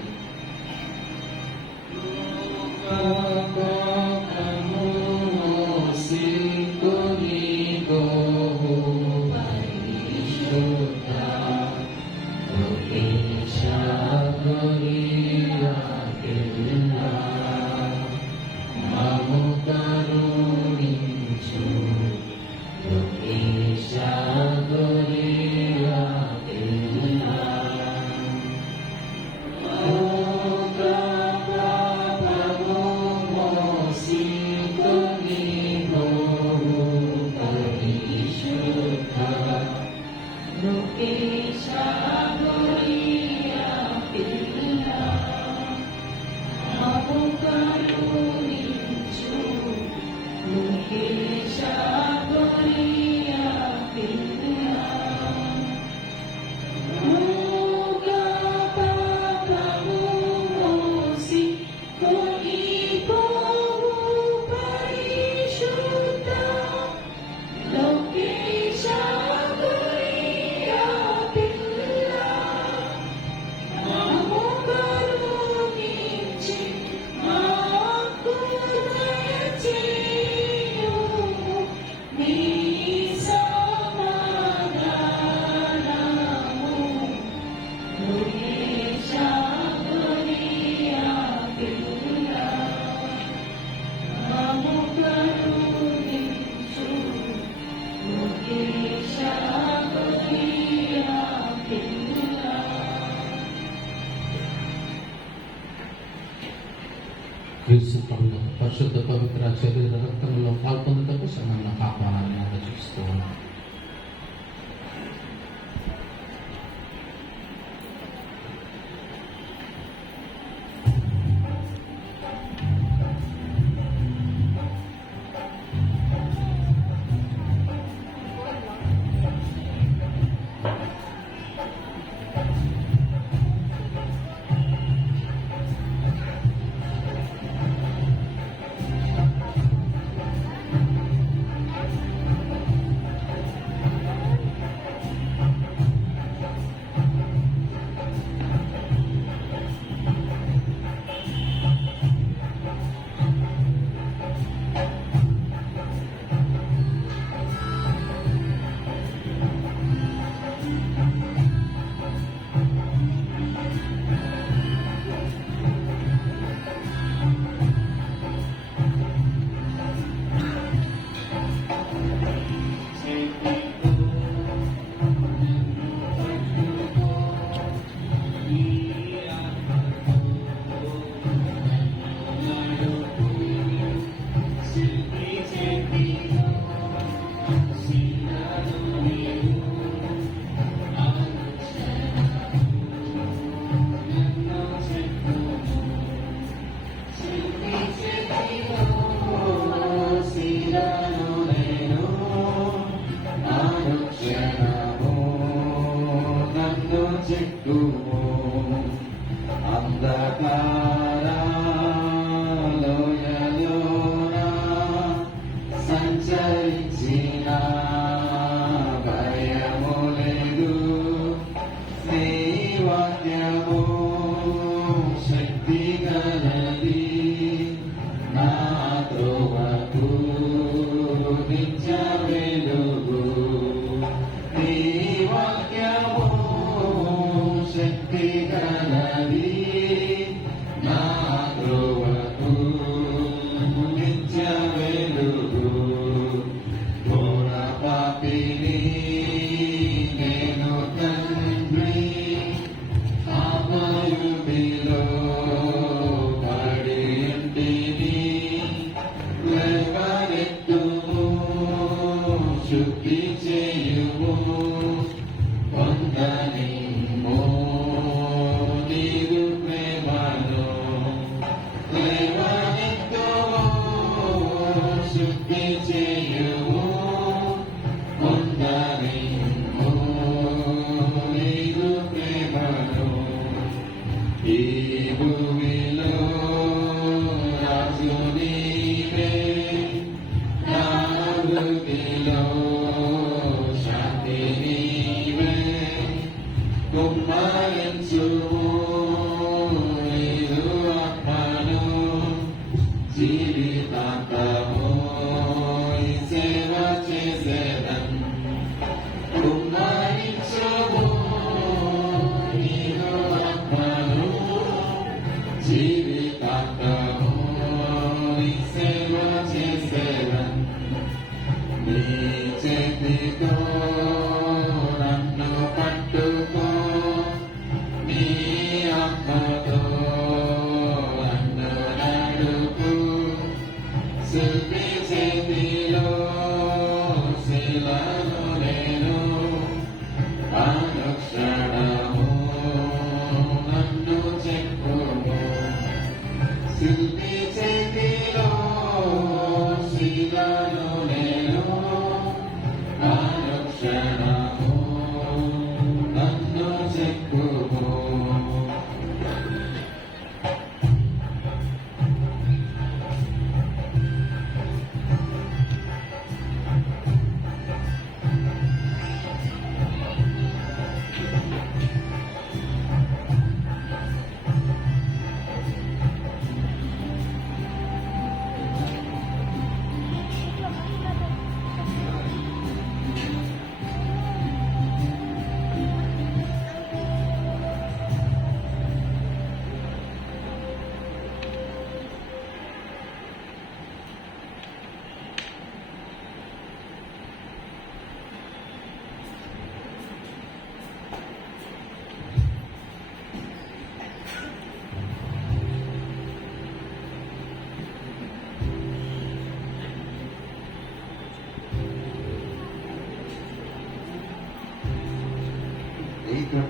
Oh పరిశుద్ధ పవిత్ర శరీర రక్తంలో పాల్పొందుటకు సంఘంలో ఆహ్వానాన్ని అందజేస్తూ ఉన్నాం.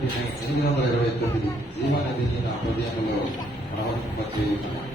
829 జీవనదిని నా హృదయంలో ప్రవర్తింపచేయుచున్నాను.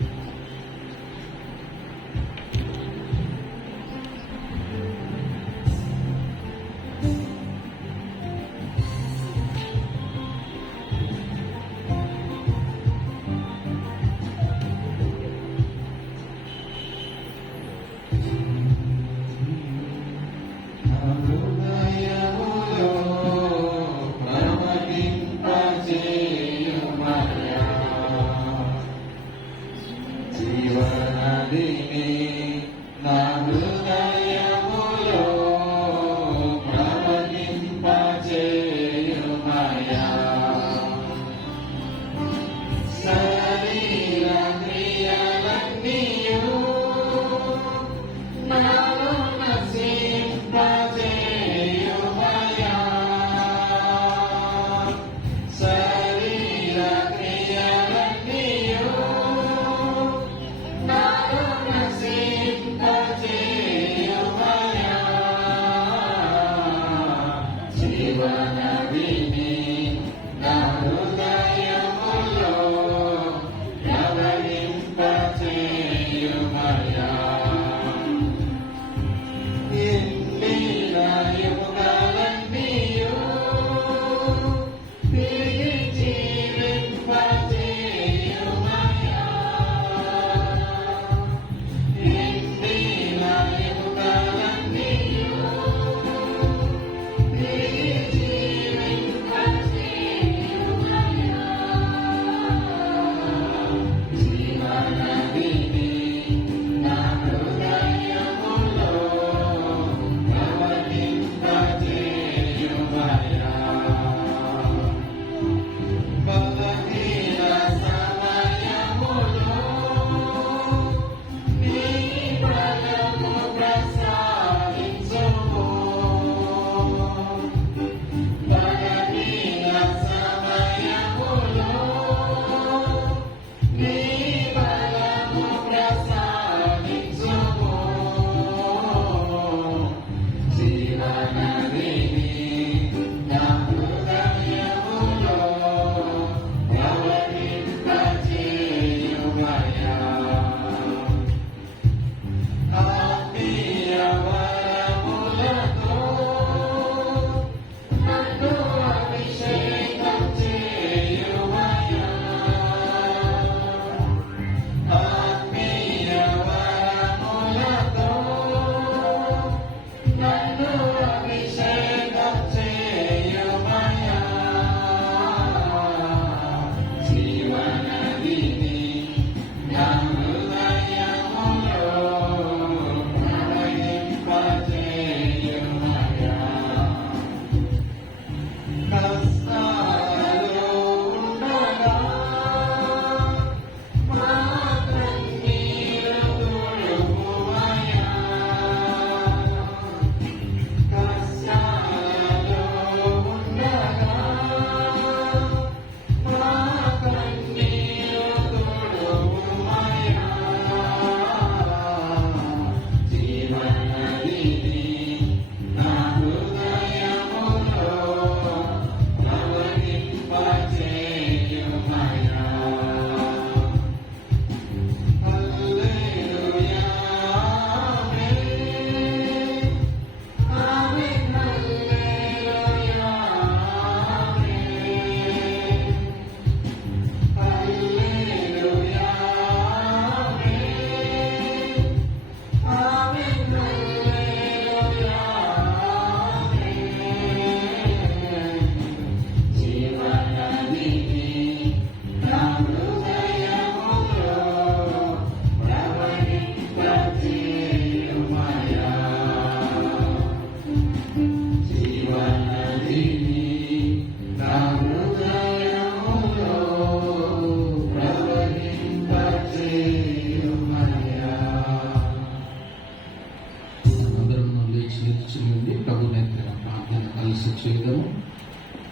చేయడము.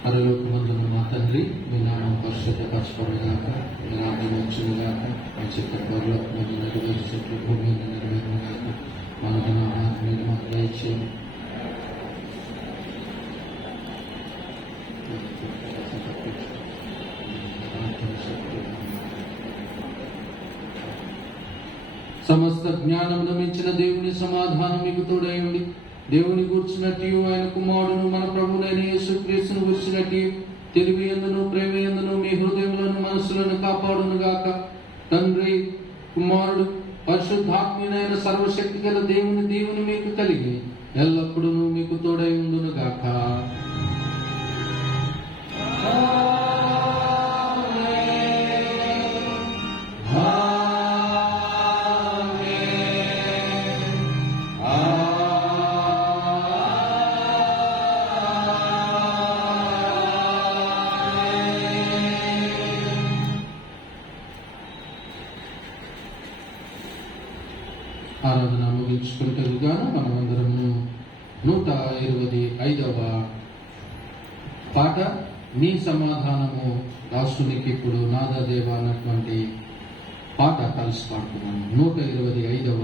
పరలోకమందున్న మా తండ్రి, మీ నామం పరిశుద్ధపరచబడుగాక, మీ రాజ్యం వచ్చునుగాక, మీ చిత్త పరలోకమందు నెరవేర్చుటకు భూమి మీద నెరవేరుగాక. మన దినాహారమును మాకు దయచేయండి. సమస్త జ్ఞానమును మించిన దేవుని సమాధానం మీకు తోడైండి. దేవుని గూర్చినట్టు ఆయన కుమారుడును మన ప్రభునైన యేసుక్రీస్తును గూర్చినట్టు తెలివి ఎందును ప్రేమ ఎందును మీ హృదయములను మనసులను కాపాడును గాక. తండ్రి, కుమారుడు, పరిశుద్ధాత్మీయుడైన సర్వశక్తి గల దేవుని మీకు కలిగి ఎల్లప్పుడూ మీకు తోడై ఉండును గాక. ఆరాధన ముగించుకుంటేగా మనమందరము 125వ పాట నీ సమాధానము రాష్ట్రునికి ఇప్పుడు నాదదేవ అన్నటువంటి పాట కలిసి పాడుతున్నాము. 125వ